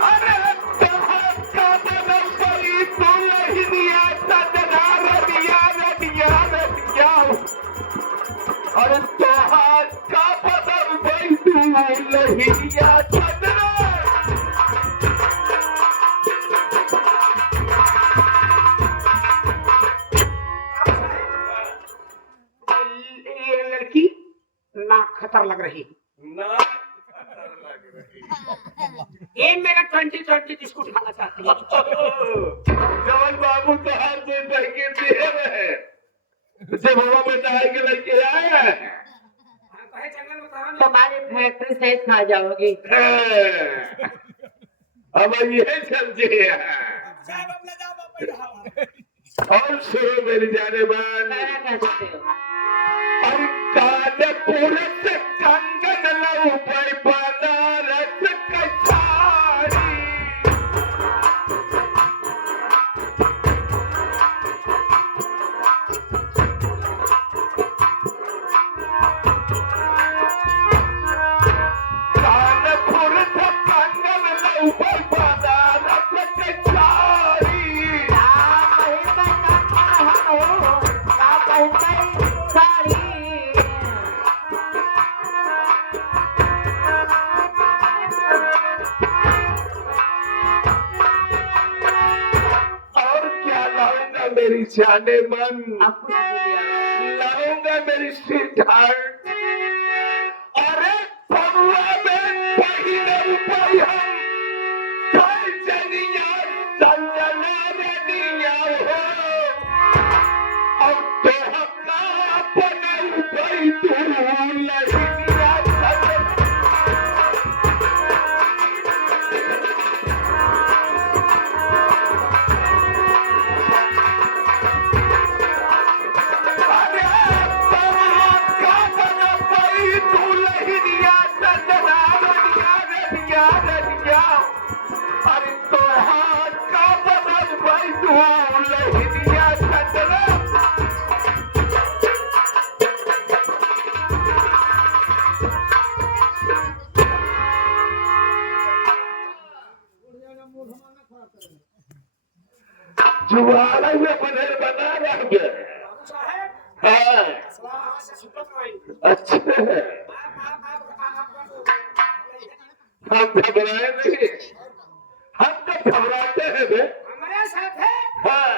अरे तो हका पनऊ पई तू लहिनिया सजना रनिया रनिया रनिया अरे तो हका पनऊ पई तू लहिनिया सजना ये लड़की ना खतर लग रही। ये मेरा 2020 बिस्कुट खाना चाहती है। जवन बाबू तो हाथ में बहके दे रहे जब हवा में डाल के लड़के आए तुम्हारी फैक्ट्री से खा जाओगी। अब ये समझे साहब अब ले जाओ बाबा हवा। और सुनो मेरी जाने मन क्या कहते हो? और कानपुर से कंगन लऊ पर बनारस कछारी कानपुर से कंगन लऊ पर बनारस कछारी और क्या लाऊंगा मेरी जाने मन लाऊंगा मेरी स्वीटहार्ट अरे परुआ में पहिने ऊपर हम सजनिया संजना रनिया हो अब तो हका अपने ऊपर तू लहिनिया सजना अरे का हम घबराए नहीं, हम तो घबराते हैं बे। हमारे साथ है, हाँ,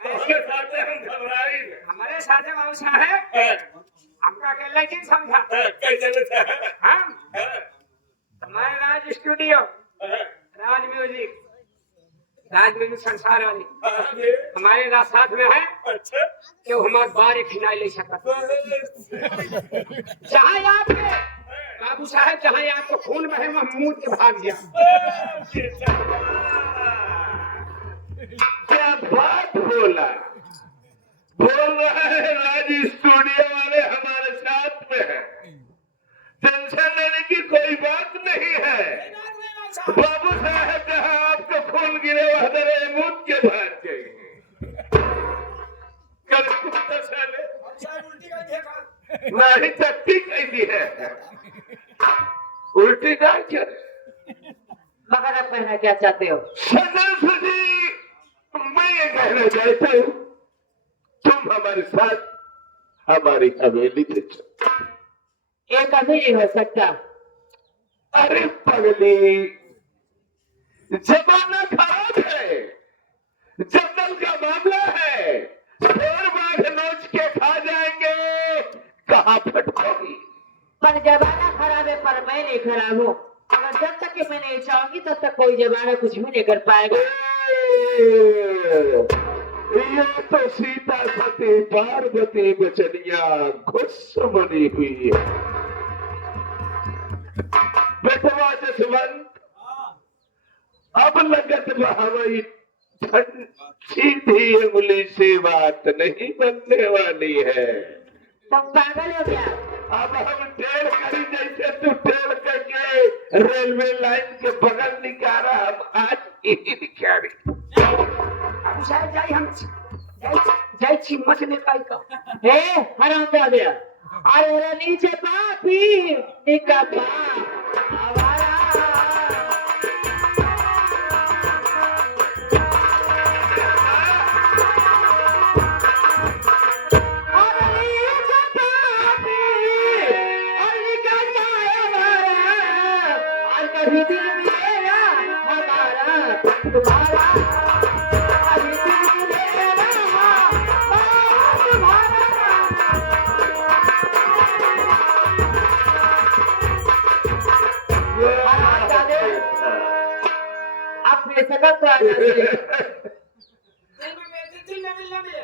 हमें साथ हम घबराई नहीं। हमारे साथ है बाबू साहब। हाँ, हमका अकेला क्यों समझा? कैसे रहता है? हम हाँ, हमारे राज स्टूडियो, हाँ, राज म्यूजिक, राज म्यूजिक संसार वाली हाँ, बे। हमारे साथ में है अच्छा, कि हमारे बारी फिनाई ले सकता। जहाँ आपके बाबू साहब, जहाँ आपको खून बहे महमूद के भाग गया। क्या बात बोला, बोल रहा है राज स्टूडियो वाले हमारे साथ में है, टेंशन लेने की कोई बात नहीं है। बाबू साहब जहाँ आपको खून गिरे वह मेरे मुंह के भाग जाएंगे। कल कुत्ता साले उल्टी का देखा, नहीं चट्टी कैसी है, उल्टी गाय क्या मगर अब कहना क्या चाहते हो? सदस्य जी, मैं ये कहना चाहता हूँ तुम हमारे साथ हमारी हवेली पे चलो। ये कभी नहीं हो सकता। अरे पगली, जमाना खराब है, जंगल का मामला है, शेर बाघ नोच के खा जाएंगे, कहाँ फटकोगी। पर जमाना खराब है, पर मैं नहीं खराब हूँ। अगर जब तक कि मैं नहीं चाहूंगी तब तक कोई जमाना कुछ भी नहीं कर पाएगा। ये तो सीता सती पार्वती बचनिया खुश बनी हुई है। बेटवा जसवंत, अब लगत हवाई सीधी उंगली से बात नहीं बनने वाली है। तुम पागल हो क्या? अब हम टेढ़ करी जैसे तू टेढ़ करके रेलवे लाइन के बगल निकाला, हम आज यही निकाले। बाबू साहब जाई हम जाई चिम्मच ने काई का। हे हराम कर दिया। अरे रे नीचे पापी निका पाप आवारा। अरे नीचे पापी और निका आवारा। और कभी दिल मिलेगा हमारा तुम्हारा। कभी दिल मिलेगा तुम्हारा। अपने सकत को आ जाते हैं। दिल में मिलना मिले।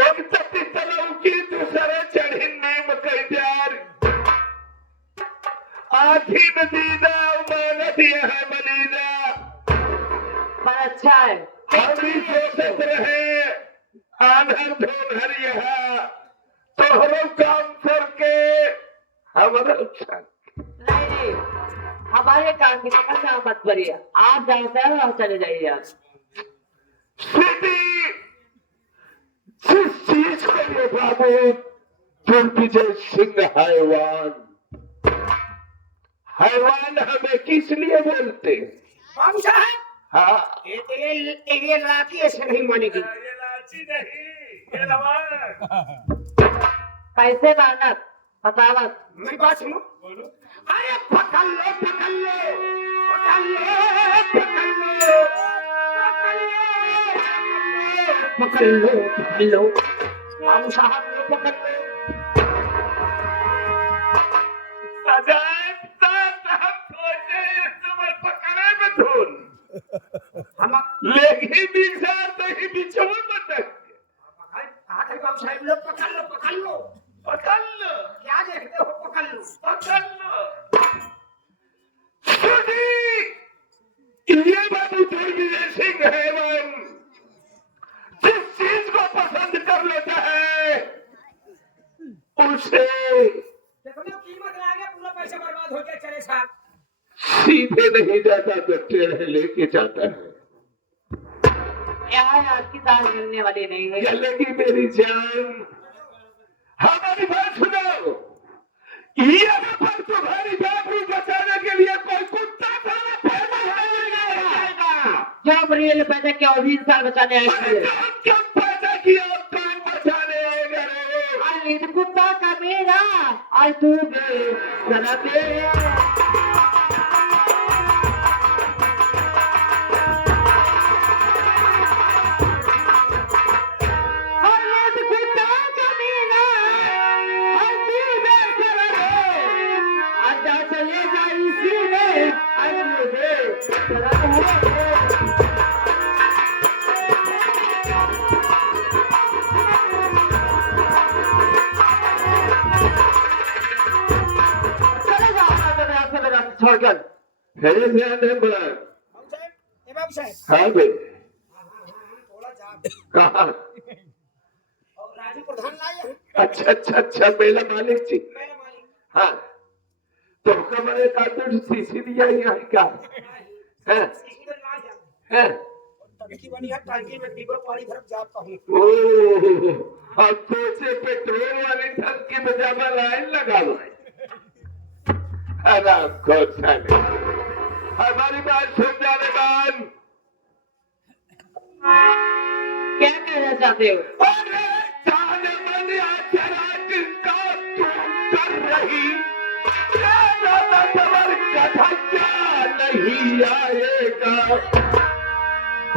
एक तत्ती तलाऊ की दूसरे चढ़ी नीम कैजार, आखी नदीदा उमानत यह मनीदा। पर अच्छा है। हम भी सोचत रहे आंधर धोनहर यहाँ तोहरो काम करके हमारा अच्छा। नहीं नहीं, हमारे काम की समस्या मत करिए। आप जानते हैं और चले जाइए आप। सीधी जिस चीज को ये बाबू दुर्विजय सिंह हैवान हमें किस लिए बोलते हैं? बाबू साहब, हाँ, ये राखी ऐसे नहीं मानेगी। ये लाची नहीं, ये लवान। कैसे मानत बतावत? मेरी बात सुनो। अरे पकड़ लो पकड़ लो पकड़ लो पकड़ लो पकड़ लो बाबू साहब को पकड़ लो। हम सोचे इस समय पकड़े में धुन, हम लेकिन बिचार तो ही बिचवा बटक बाबू साहब लोग पकड़ लो पकड़ लो पकड़ लो, क्या देखते हो? पकड़ लो पकड़ लो। सुनी, ये बाबू दुर्विजय सिंह हैवान जिस चीज को पसंद कर लेता है उसे देखो ना कीमत लगा पूरा पैसा बर्बाद हो गया। चले साहब, सीधे नहीं जाता तो टेढ़े लेके जाता है। यहाँ आपकी दाल मिलने वाली नहीं है। चलेगी मेरी जान, हमारी बात सुनो। यहाँ पर तुम्हारी जाबरू बचाने के लिए कोई कुत्ता थाना पैदा नहीं आएगा। जब रियल पैदा किया 20 साल बचाने आए थे। कब पैदा किया कौन बचाने आएगा रे? नींद कुत्ता का मेरा आज तू बेसरते छोड़कर फिर ध्यान दे पर हम साहब इमाम साहब हाँ भाई थोड़ा जा कहा और राजी प्रधान लाया अच्छा पहला मालिक जी मेरा मालिक हाँ तो कमरे का तो सीसी दिया यहाँ का है इधर ना जा है टंकी बनी है टंकी में डिब्बा पानी भर जाता हूँ ओ अब तो से पेट्रोल वाली टंकी में जाना लाइन लगा लो अरे खुद साले हमारी बात सुन जाने बाद क्या कहना चाहते हो अरे जाने मन आचरा जिसका तू कर रही तेरा नजर कठिया नहीं आएगा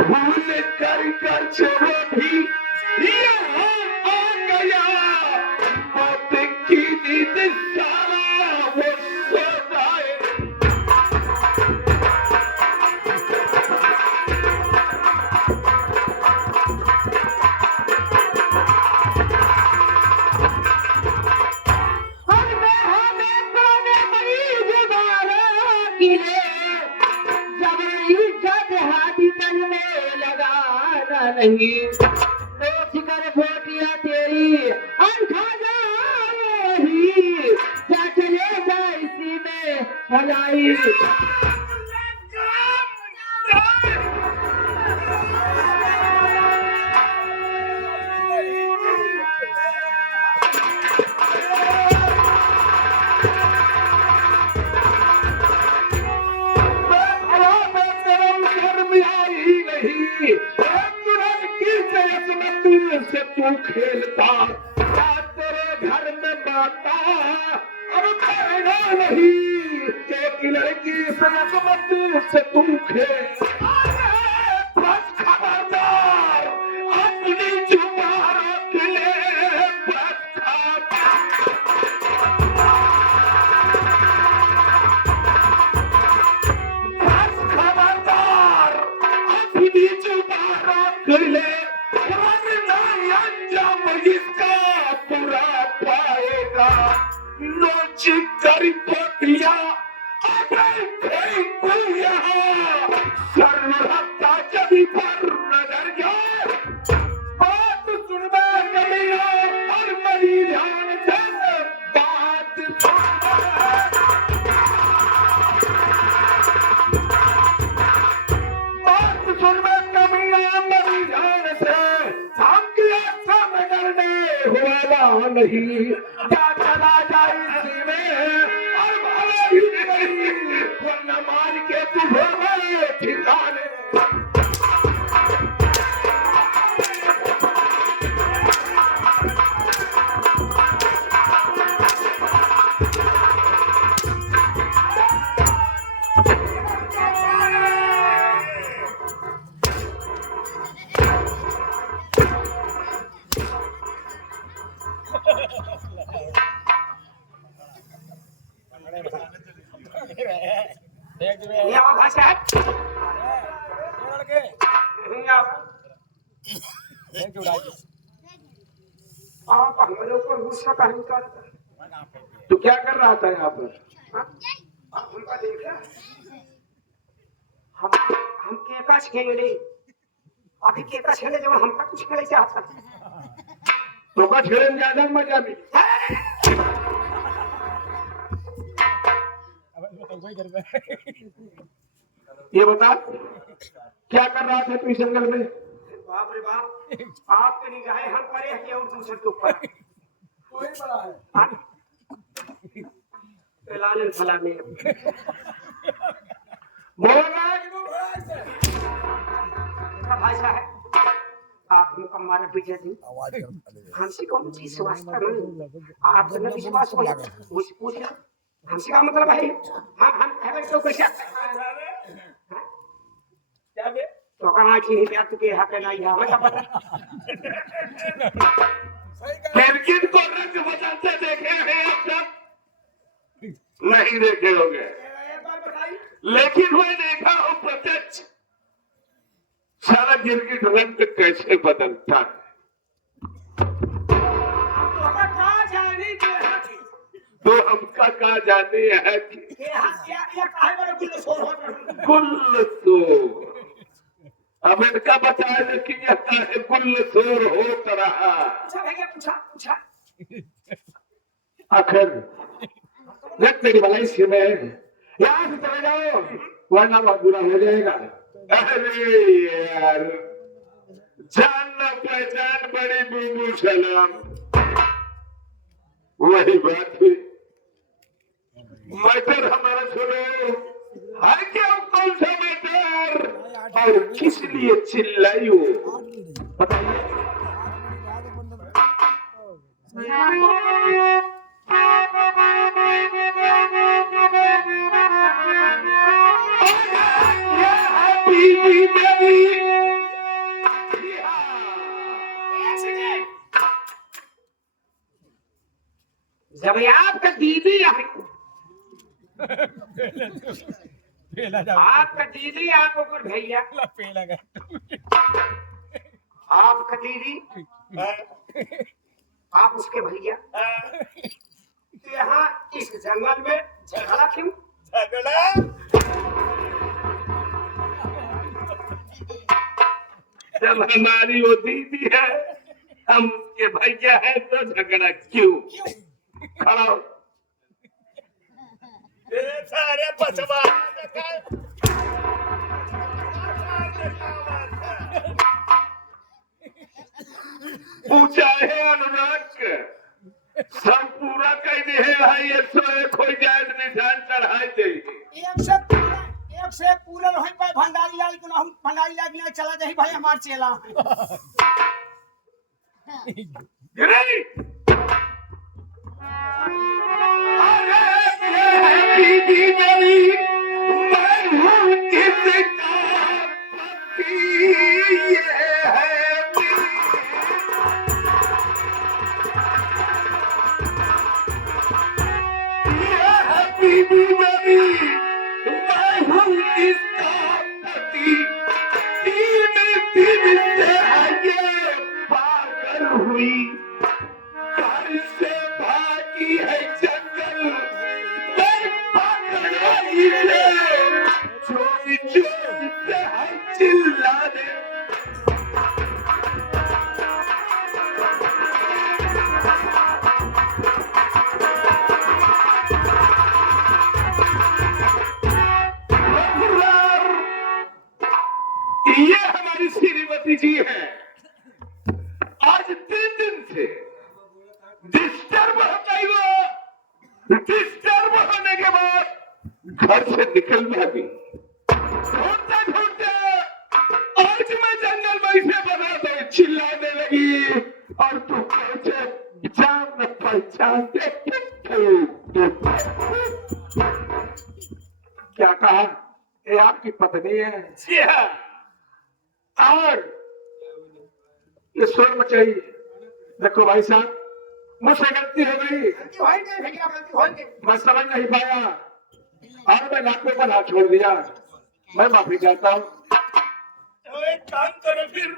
भूल कर छोड़ो भी यहाँ आ गया मौत की नींद सारा वो सो जाए नहीं सोच कर फोटिया तेरी और खा जाएगी क्या चलेगा इसी में भलाई से तू खेलता तेरे घर में माता अब कहना नहीं कि लड़की से तू खेल बस खबरदार अपनी जुबान रख ले बस खबरदार अपनी जुबान रख ले इसका पूरा पाएगा नोच कर पोतिया अगर फेंकू यहाँ सर्वहत्ता जब पर नजर जाए बात सुनना कमिया और मेरी ध्यान से बात सुनना कमिया मेरी ध्यान से हुआ नहीं क्या चला जाए इसी में और भाला ही नहीं वरना मार के तुझे ठिकाने आप हमारे ऊपर गुस्सा काहे करते हैं? तू क्या कर रहा था यहाँ पर आप उनका देखा हम केका खेले अभी केका खेले जब हमका कुछ खेले चाहता तो का खेलने में ज्यादा मजा भी ये बता क्या कर रहा था तू इस जंगल में बाप रे बाप आपके निगाहें हम परे हैं कि और दूसरे के ऊपर कोई बड़ा है फैलाने फैलाने बोलना भाषा है आप मुकम्मा ने पीछे थी हमसे कौन चीज वास्ता नहीं आपसे न विश्वास हो मुझसे पूछ लो हमसे क्या मतलब है हम खबर तो कैसे क्या बे तो कहाँ की नहीं प्यार तुके हक नहीं है हमें क्या पता सही कहा क्रिकेट को रंग बदलते देखे हैं अब तक नहीं देखे होंगे, एक बार बताइए लेकिन मैं देखा हूं प्रत्यक्ष सारा क्रिकेट रंग कैसे बदलता है। तोहरा कहाँ जानी के हाथी तो हमका कहा जाने है कि के हाथ या काहे बड़े गुल्ले सोर होत रहे कुल तो अब इनका बताया कि यह काहे कुल शोर होता रहा। पूछा भैया पूछा आखिर रख मेरी भलाई से में यहाँ से चले जाओ वरना बहुत बुरा हो जाएगा। अरे यार जान न पहचान बड़ी बूबू सलाम वही बात हुई। मैटर हमारा सुनो है क्या कौन सा मैटर और किस लिए चिल्लाई हो बताइए। बीवी मेरी जब ये आपका दीदी आई आपका दीदी आप ऊपर भैया आपका दीदी आप उसके भैया यहाँ इस जंगल में झगड़ा क्यों झगड़ा जब हमारी वो दीदी है हम उसके भैया है तो झगड़ा क्यों खड़ा हो। ये सारे पछवा पूछा है अनुराग सब पूरा कह दे है 101 हो जाए निशान चढ़ाई देगी। एक से एक पूरा रही पाए भंडारी लाल को हम भंडारी लाल के चला जाही भाई हमार चेला गिरी अरे ये है बीवी मेरी मैं हूँ इसका पति ये है बीवी मेरी मैं हूँ इसका पति तीन दिन से आगे पागल हुई घर से भागी है जंगल मैं पकड़ाई ले चोरी चोरी से है चिल्लाने ये हमारी श्रीमती जी है आज 3 दिन से डिस्टर्ब हो गई वो डिस्टर्ब होने के बाद घर से निकल भागी ढूंढते ढूंढते आज मैं जंगल में इसे बना दे चिल्लाने लगी और तू कैसे जान न पहचान दे क्या कहा ये आपकी पत्नी है जी हाँ और ये शोर मचाइए देखो भाई साहब मुझसे गलती हो गई मैं समझ नहीं पाया और मैं नाक पे हाथ छोड़ दिया मैं माफी चाहता हूँ। तो एक काम करो फिर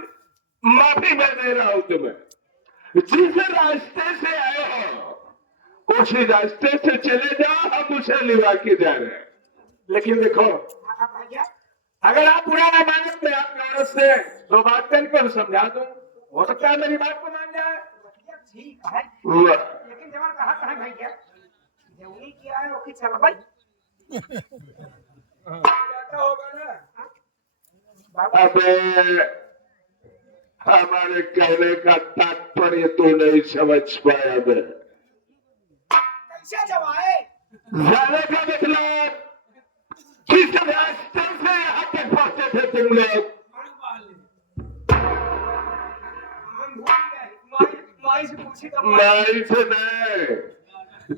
माफी मैं दे रहा हूँ तुम्हें जिस रास्ते से आए हो उसी रास्ते से चले जाओ हम उसे लिवा के जा रहे हैं। लेकिन देखो अगर आप बुरा ना माने तो आपकी औरत से 2 बात करके समझा दूं हो सकता है मेरी बात को मान जाए। ठीक है वाह। लेकिन जवान कहा कहा भैया जौनी किया है वो की चल भाई क्या होगा ना अबे हमारे कहने का तात्पर्य तो नहीं समझ पाया मैं कैसे जवाए जाने का मतलब किस रास्ते से यहाँ तक पहुंचे थे तुम लोग माई से पूछी तो माई से नहीं,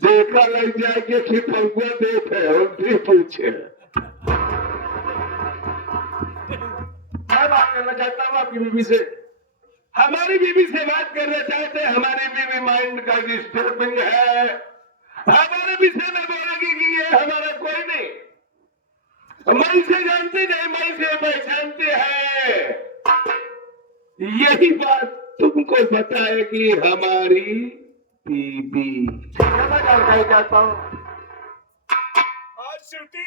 देखा लग जाएगी कि फगुआ देखे उनसे पूछे। मैं बात करना चाहता हूँ आपकी बीवी से। हमारी बीवी से बात करना चाहते हैं। हमारी बीवी माइंड का डिस्टर्बिंग है। हमारे विषय में बोलेगी कि ये हमारा कोई नहीं, मई से जानते नहीं, मई से पहचानते हैं। यही बात तुमको बताएगी हमारी बीबी। मैं जानकारी चाहता हूँ। आज स्वीटी,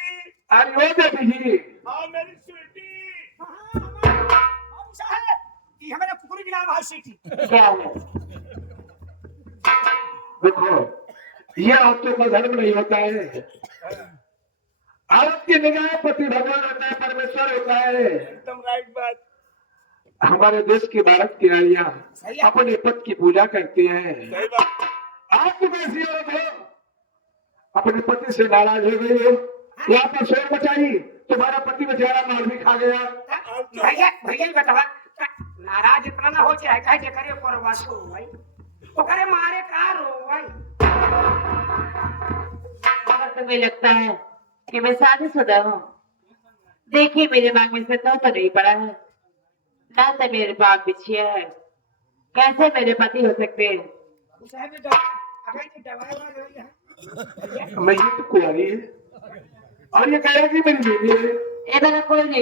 आज वो बेटी हाँ मेरी स्वीटी। बाबू साहब ये हमारा कुकुरी की नाम है सीटी। क्या है? देखो, ये औरतों का धर्म नहीं होता है। औरत की निगाह पति भगवान होता है, परमेश्वर होता है। एकदम राइट बात। हमारे देश की भारत की नारियां अपने पति की पूजा करती हैं। सही बात। आप तो कैसी औरत हो, अपने पति से नाराज हो गई हो, यहाँ पर शोर मचाई, तुम्हारा पति बेचारा मार भी खा गया। भैया भैया ही बतावा, नाराज इतना ना हो चाहे कहे करे परवास हो भाई, तो करे मारे का रो भाई। अगर तुम्हें लगता है कि मैं शादीशुदा हूँ, देखिए मेरे मांग में से तो नहीं पड़ा है, ना तो मेरे पाप बिछिया है। कैसे मेरे पति हो सकते हैं? साहब ये अगर ये दवाई वाला है मैं ये तो कुआरी है और ये कह रहा कि मेरी बीवी है। ये मेरा कोई नहीं।